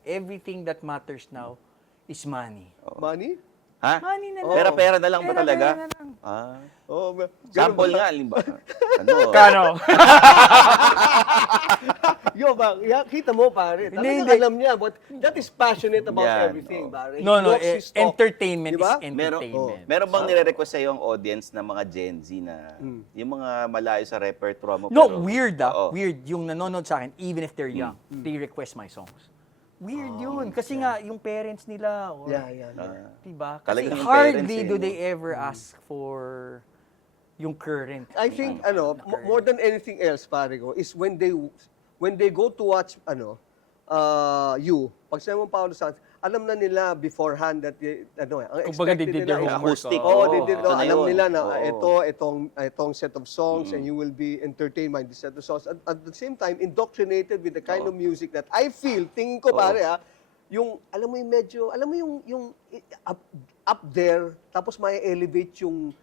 that matters now is money. Money? Ha? Money na lang. Pera-pera na lang ba talaga? Pera na lang. Ah. Oh, Sample nga, limba. Ano? Kano? Yo, kita mo, pare. Talagang Hindi. alam niya, but that is passionate about Yan, everything, pare. He No, walks his talk. entertainment Diba? is entertainment. Meron bang nire-request sa'yo ang audience ng mga Gen Z na yung mga malayo sa repertoire mo? No, pero- weird Oo. Weird. Yung nanonood sa akin, even if they're young, they request my songs. Weird yun. Kasi nga, yung parents nila, or, Yeah. diba? Kasi Talagang yung hardly parents eh, do no? they ever ask for yung current. I think, more than anything else, pare ko, is when they go to watch, pag sinabi mo Paulo Santos, alam na nila beforehand that, ang Kumbaga, expected they did their nila is homework. acoustic. Oo, Oo, they did, ito na alam yun. nila na Oo. itong set of songs and you will be entertained by this set of songs. At the same time, indoctrinated with the kind of music that I feel, tingin ko pare yung, alam mo yung medyo, alam mo yung up there, tapos may elevate yung,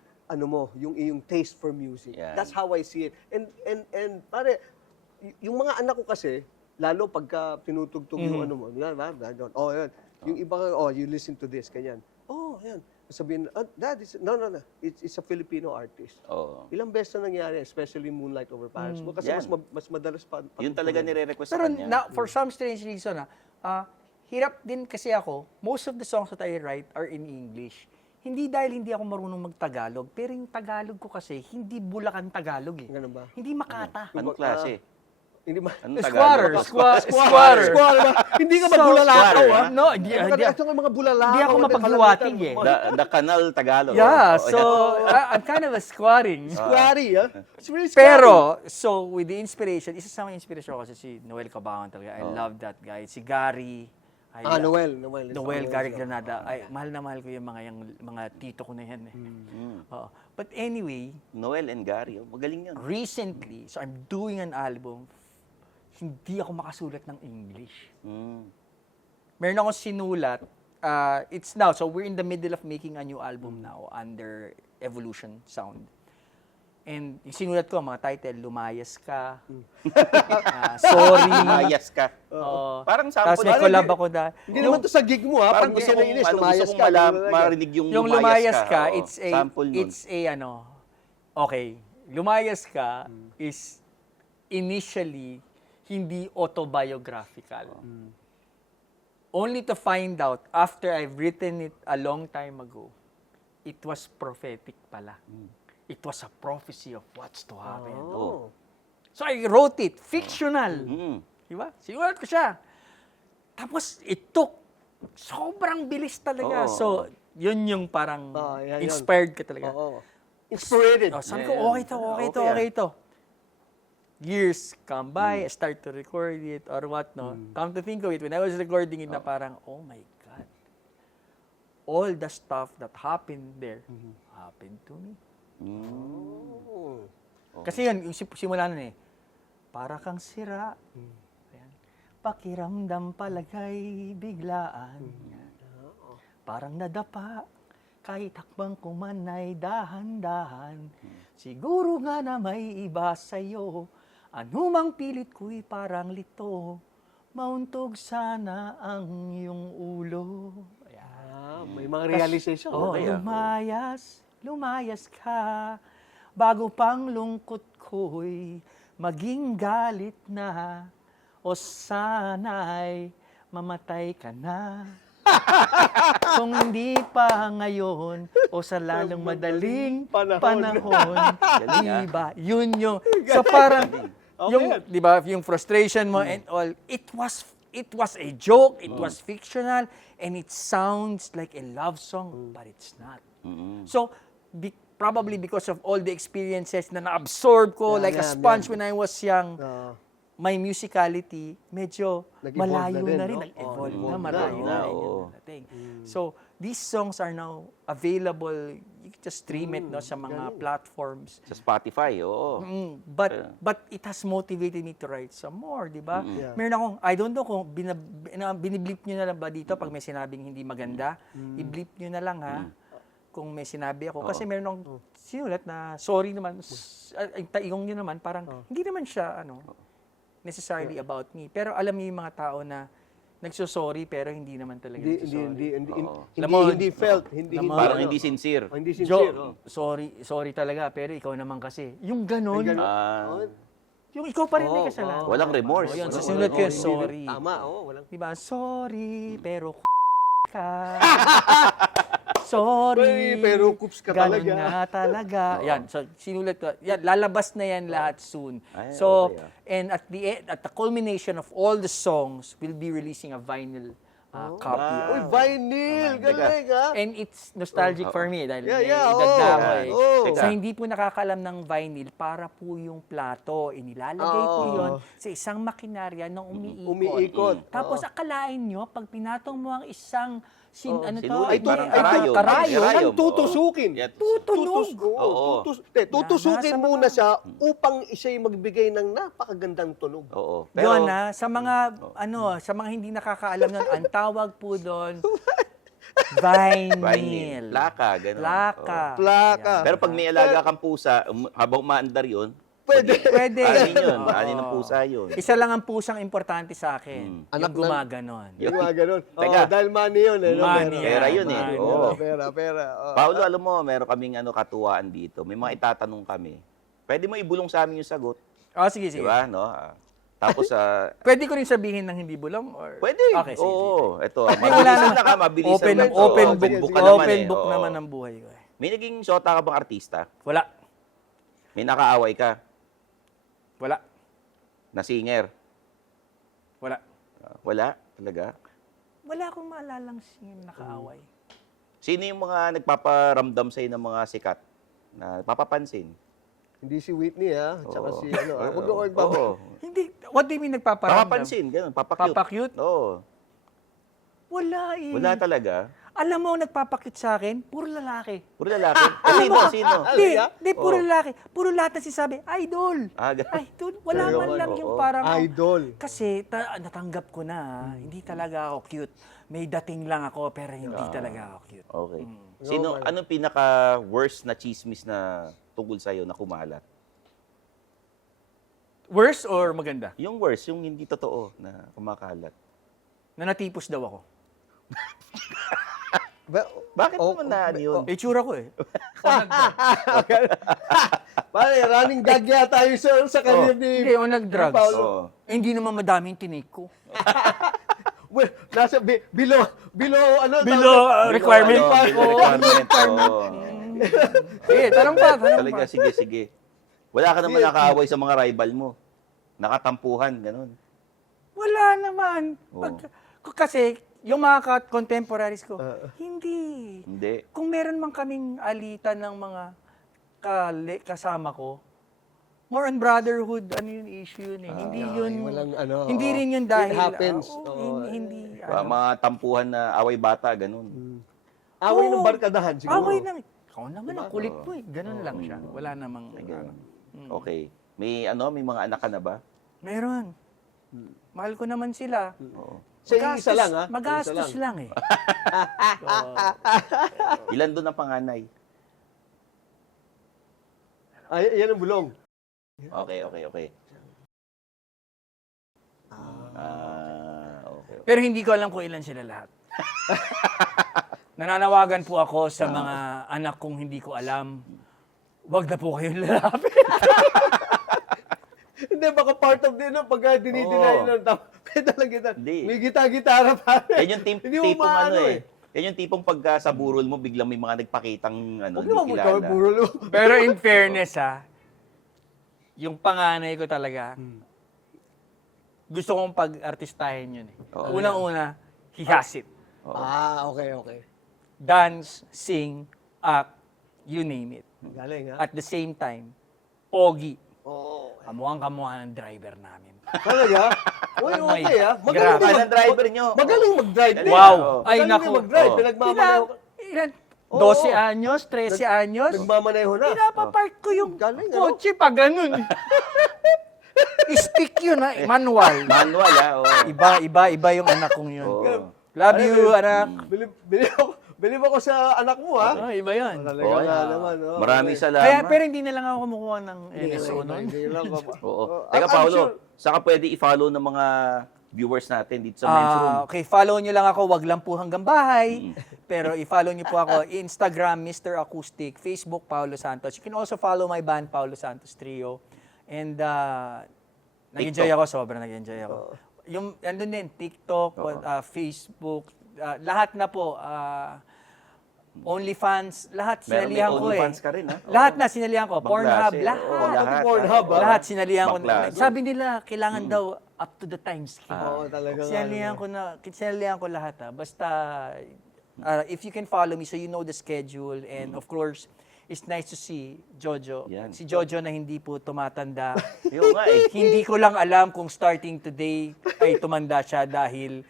yung taste for music. Yan. That's how I see it. And pare, yung mga anak ko kasi, lalo pagka tinutugtog yung yan. Yung iba, you listen to this, ganyan. Yan. Sabihin, Dad, no. It's a Filipino artist. Oo. Ilang beses na nangyari, especially Moonlight Over Paris. Kasi Yan. mas madalas pa. Yun talaga nire-request sa Pero kanya. for some strange reason, hirap din kasi ako, most of the songs that I write are in English. Hindi dahil hindi ako marunong mag-Tagalog, pero yung Tagalog ko kasi, hindi Bulacan Tagalog eh. Ganun ba? Hindi Makata. Anong klase? Hindi ba? Anong Squatter. Tagalog? Squatter. Hindi ka ba So, bulalakaw, squatter, ha? No, hindi. Ito nga mga bulalakaw. Hindi ako mapaghiwatig eh. The Canal Tagalog. Yeah, Oo, so I'm kind of a squatting. Squatty, ha? It's really squatty. Pero, so with the inspiration, isa sa mga inspiration ko kasi si Noel Cabangon talaga. I love that guy. Si Gary. Noel. Noel, Gary Granada. Ay, mahal na mahal ko yung mga tito ko na yan. Eh. Oo. But anyway, Noel and Gary, magaling yan. recently, so I'm doing an album, hindi ako makasulat ng English. Meron akong sinulat, it's now, so we're in the middle of making a new album now under Evolution Sound. And yung sinulat ko, mga title, Lumayas Ka, Sorry. Lumayas ka. Oo. Parang Tapos sample. may collab ako na. Hindi naman to sa gig mo, ha? Parang Pag gusto gusto kong, inis, gusto lumayas kong ka. marinig yung Lumayas Ka, Oo, sample nun. Okay, Lumayas Ka is initially hindi autobiographical. Only to find out, after I've written it a long time ago, it was prophetic pala. It was a prophecy of what's to happen. Oo. So I wrote it, fictional. Mm. Diba? Sinulat ko siya. Tapos it took, sobrang bilis talaga. Oo. So, yun yung parang yan. inspired ka talaga. Oo. Inspirated. Oh, sabi Yeah, ko, yeah. okay to. Years come by, I start to record it or what, no? Come to think of it, when I was recording it na parang, oh my God, all the stuff that happened there happened to me. Kasi yun, yung simula nun eh, para kang sira. Ayan. Pakiramdam palagay biglaan. Parang nadapa, kahit hakbang ko man ay dahan-dahan. Siguro nga na may iba sa'yo, anumang pilit ko'y parang lito, mauntog sana ang iyong ulo. Ayan. May mga realization. Oh, Okay, lumayas ka, bago pang lungkot ko'y maging galit na, o sana'y mamatay ka na. Kung hindi pa ngayon, o sa lalong madaling panahon, diba? Yun yung, so parang, yung, diba, yung frustration mo and all, it was a joke, it was fictional, and it sounds like a love song, but it's not. So, probably because of all the experiences na na-absorb ko, like a sponge when I was young, my musicality, medyo Nag-evolve malayo na rin, na rin. no? Nag-evolve Oh, na, malayo na, na rin. oo. yung dating. So, these songs are now available. You can just stream it no, sa mga platforms. Sa Spotify, oo. But it has motivated me to write some more, di ba? Yeah. Meron akong, I don't know kung biniblip nyo na lang ba dito pag may sinabing hindi maganda. I-blip nyo na lang ha. Kung may sinabi ako. Kasi meron akong sinulat na sorry naman. Ang taingong nyo naman, parang hindi naman siya, necessarily about me. Pero alam niyo yung mga tao na nagsosorry pero hindi naman talaga nagsosorry. Hindi felt. Parang hindi sincere. Hindi sincere. Sorry talaga, pero ikaw naman kasi. Yung ganon, Ah, yung ikaw pa rin may kasalanan. walang remorse. Yun, Walang sa sinulat ko yun, remorse. sorry. Tama, walang. Diba? Sorry, pero ka. Sorry, Pero coops ka ganun talaga. nga talaga. Yan, so sinulat ko. Yan, lalabas na yan lahat soon. Ay, So, okay, and at the culmination of all the songs, we'll be releasing a vinyl copy. Uy, vinyl! Teka. Galing, ha? And it's nostalgic for me dahil Yeah, may yeah, edad na oo. ako eh. Oo. Teka. Sa hindi po nakakaalam ng vinyl, para po yung plato. Inilalagay po Oo. yun sa isang makinarya na umiikot. Umiikot. Tapos akalain nyo, pag pinatong mo ang isang ano to? Sinulit, parang karayo. karayo. Karayo. Ang tutusukin. Yeah. Tutunog. Oo. Tutusukin Nasa muna mga- siya upang siya'y magbigay ng napakagandang tunog. Oo. Yun sa mga sa mga hindi nakakaalam nun, ang tawag po doon vinyl. Plaka, gano'n. Plaka. Oo. Plaka. Pero pag may alaga kang pusa, habang umaandar yun, Pwede. Pwede. anin yun. Anin ng pusa yun. Isa lang ang pusang importante sa akin. Anak Yung gumaganon. Yung mga ganun. Teka. Dahil money yun. Eh, no? Money. Pera yun eh. Money. Oo. Pera. Paulo, alam mo, meron kaming katuwaan dito. May mga itatanong kami. Pwede mo ibulong sa amin yung sagot. Sige. Di ba? No? Tapos, Pwede ko rin sabihin ng hindi bulong? Or... pwede. Okay, sige. Oo. Ito, Wala mabilisan naman. lang ha. Mabilisan Open, lang. open Oo, book, ka naman open eh. book Oo. naman ang buhay ko eh. May naging shota ka bang artista? Wala. May nakaaway ka Wala. na singer? Wala. Wala? Talaga? Wala akong maalalang sino nakaaway. Sino yung mga nagpaparamdam sa'yo ng mga sikat na papapansin? Hindi si Whitney, ha? Tsaka Oo. si ano. Huwag ako Oo. magpapa- Hindi. What do you mean nagpaparamdam? Papapansin, ganun. Papacute. Papacute? Oo. Wala eh. Wala talaga. Alam mo, nagpapakit sa akin, puro lalaki. Puro lalaki. Sino? Hindi, puro lalaki. Puro lahat na sinasabi, idol. Ganun. Idol. Wala man lang yung Oo. parang... Idol. Kasi natanggap ko na, hindi talaga ako cute. May dating lang ako, pero hindi talaga ako cute. Okay. Mm. Sino, Okay. anong pinaka-worst na chismis na tungkol sa'yo na kumalat? Worse or maganda? Yung worst, yung hindi totoo na kumakalat. Na natipos daw ako. Bakit naman na ano yun? Itsura ko eh. Pare, running gag yata yung sa career ni... Hindi, o nag-drugs. Paulo. Oo. Hindi naman madaming tinik ko. Well, nasa below Below requirement Ano, pa. requirement. Oo. Sige, tanong pa. Talaga, sige. Wala ka naman nakaaway sa mga rival mo. Nakatampuhan, ganun. Wala naman. Oo. Kasi, yung mga contemporaries ko, hindi. Hindi. Kung meron man kaming alitan ng mga kasama ko, more on brotherhood, ano yung issue yun eh. Hindi yun, walang ano, hindi oo. rin yun dahil, It happens. hindi, Mga tampuhan na away bata, ganun. Away ng Oo. barkadahan siguro. away lang. Ikaw naman, ang kulit mo eh. Ganun lang siya. Wala namang, Ganun. Okay. May mga anak ka na ba? meron. Mahal ko naman sila. Oo. Sa isa lang, ha? Magastos Isa lang. lang eh. Ilan doon ang panganay? Ay, yan ang bulong. Okay. Okay. Pero hindi ko alam kung ilan sila lahat. Nananawagan po ako sa mga anak kong hindi ko alam. Huwag na po kayong lalapit. Hindi, baka part of din, pagka dinideny Oo. ng tao. Pwede lang kita. Hindi. May gitara pare. Yan yung Hindi mo tipong maano ano eh. Yan yung tipong pagka sa burol mo, biglang may mga nagpakitang Huwag hindi naman mo tawag kilala. puro lo. Pero in fairness yung panganay ko talaga, gusto kong pag-artistahin yun eh. Oo. Unang-una, he has it. Okay. Dance, sing, act, you name it. Galing, ha? At the same time, pogi. Oo. Kamukhang-kamukha ng driver namin. Talaga? Uy, Oh my okay, ha? God. Magaling Kaya din ng driver nyo. Magaling mag-drive din. Wow! Oo. Ay, Magaling naku. din mag-drive. Oo. Pinagmamaneho. Ilan? Oo. 12 anyos, 13 anyos. Nagmamaneho na. Pinapapark ko yung Galing, ano? kotse pa ganun. Stick yun manual. Manual oo. Iba yung anak kong yun. Oo. Love you, anak. Bilib ako sa anak mo, ha? Iba yun. Talaga Oo, na yan. naman. Maraming Kaya, salamat. pero hindi na lang ako kumukuha ng NSO nun. Hindi lang ako. Oo. Oh, Teka, I'm Paolo, sure. saan ka pwede i-follow ng mga viewers natin dito sa men's room? Okay, follow nyo lang ako, wag lang po hanggang bahay. Pero i-follow nyo po ako, Instagram, Mr. Acoustic, Facebook, Paolo Santos. You can also follow my band, Paolo Santos Trio. And nag-enjoy ako, sobrang nag-enjoy ako. Yung, andun din, TikTok, Facebook, lahat na po, OnlyFans, lahat Meron may sinalihan ko eh. OnlyFans ka rin, ha? Lahat na sinalihan ko, Ibang Pornhub, klase. lahat. Oo, lahat. Pornhub, Oo. Lahat sinalihan ko. Bakla. Sabi nila, kailangan daw up to the times. Oo, talaga nga Sinalihan ko lahat Basta, if you can follow me so you know the schedule and of course, it's nice to see Jojo. Yan. Si Jojo na hindi po tumatanda. Yung nga eh. Hindi ko lang alam kung starting today ay tumanda siya dahil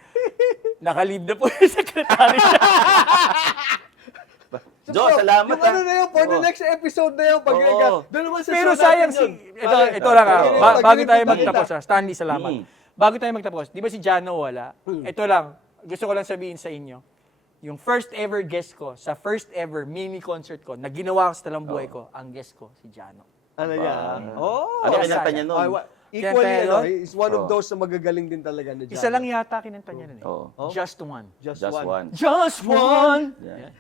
nakalib na po yung secretary siya. Jo, salamat Yung ano na yun, for the next episode na yun, pag doon naman sa Pero show sayang natin yun. ito lang bago tayo Pag-repeat magtapos kita. Stanley, salamat. Bago tayo magtapos, di ba si Jano wala? Ito lang, gusto ko lang sabihin sa inyo. Yung first ever guest ko, sa first ever mini concert ko, na ginawa ko sa talang buhay ko, ang guest ko, si Jano. Ano yan? Oh, Ano Yes, kinanta sayang. niya nun? Equally, Kaya ano, tayo, is one of those na magagaling din talaga na dyan. Isa lang yata kinanta niya nun Oo. Just one. Just Just one. one. Just one! Yeah.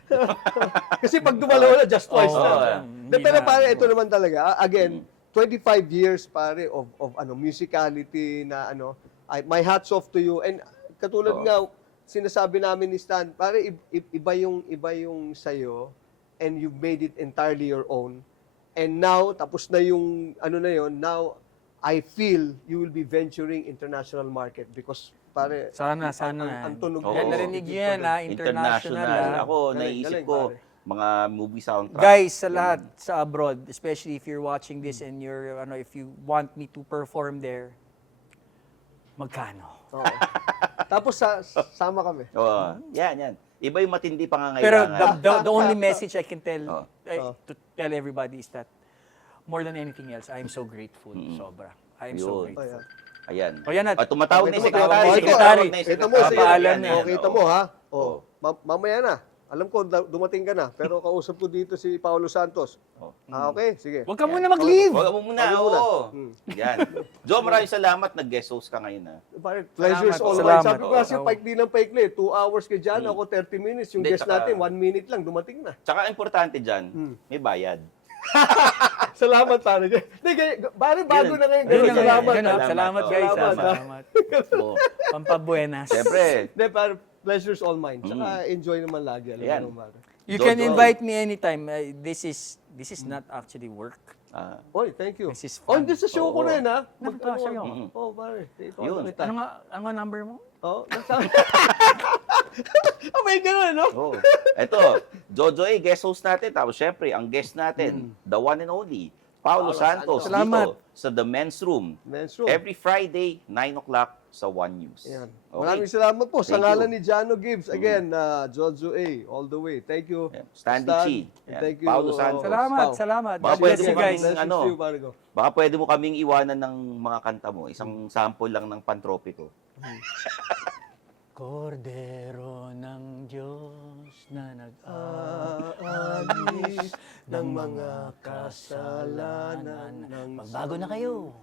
Kasi pag dumalaw na, just twice Oo, na. yeah. Pero pare, ito naman talaga. Again, 25 years pare of musicality na my hats off to you. And katulad nga, sinasabi namin ni Stan, pare, iba yung sayo and you made it entirely your own. And now, tapos na yung now, I feel you will be venturing international market because pare, Sana. ang tunog Oo. Yan, narinig nyo yan international. Ako, Galing, naisip galing, pare. mga movie soundtrack. Guys, sa lahat sa abroad, especially if you're watching this and you're if you want me to perform there, magkano? Oo. Tapos sama kami. Oo. Yan. Iba yung matindi Pero pangangailangan. the only message I can tell Oh. to tell everybody is that more than anything else, I am so grateful. Sobra. I am so Yun. grateful. Ayan. O yan na. Tumatawag na yung Tumatawag secretary. na yung Ito mo, sige. Papaalam na yan. Okay, ito mo, ha? Mamaya na. Alam ko, dumating ka na. Pero kausap ko dito si Paulo Santos. Okay, sige. Huwag ka muna mag-leave. Huwag mo muna. Huwag mo muna. Oo. Yan. Jo, maraming salamat. Nag-guest host ka ngayon. Pare, pleasure's all Salamat. mine. Sabi ko kasi, pag di lang paikli, 2 hours kay Jan, ako 30 minutes. Yung Hindi, guest tsaka- natin, 1 minute lang, dumating na. Tsaka importante dyan, may bayad. Salamat, pare. Pare, bago na ngayon. Ganun, Salamat. ganun. Salamat guys. Salamat. Salamat. Oo. Pampabuenas. Siyempre. Hindi, pare, pleasure's all mine. Tsaka enjoy naman lagi. Alam Yan. mo, pare. You Jojo. can invite me anytime. This is not actually work. Oy, thank you. This is Oh, fun. hindi sa show ko rin, ha? Nakita sa'yo. Oh, pare. Ito Yun. kita. Ano nga number mo? Oh, may ganun, no? Oh. Ito, Jojo A, guest host natin. Tapos syempre, ang guest natin, the one and only, Paulo Santos. Salamat. Dito sa The Men's Room. Men's Room. Every Friday, 9 o'clock sa One News. Ayan. Okay. Maraming salamat po. Sa Thank ngalan you. ni Jano Gibbs. Again, Jojo A, all the way. Thank you. Yeah. Stanley Stan. Chi. And Yan. Thank you. Paulo Santos. Salamat, Pao. salamat. Baka God bless pwede you mo guys. kaming ano, you, pare ko. Baka pwede mo kaming iwanan ng mga kanta mo. Isang sample lang ng Pantropiko. Kordero ng Diyos na Aalis ng mga kasalanan ng Magbago na kayo.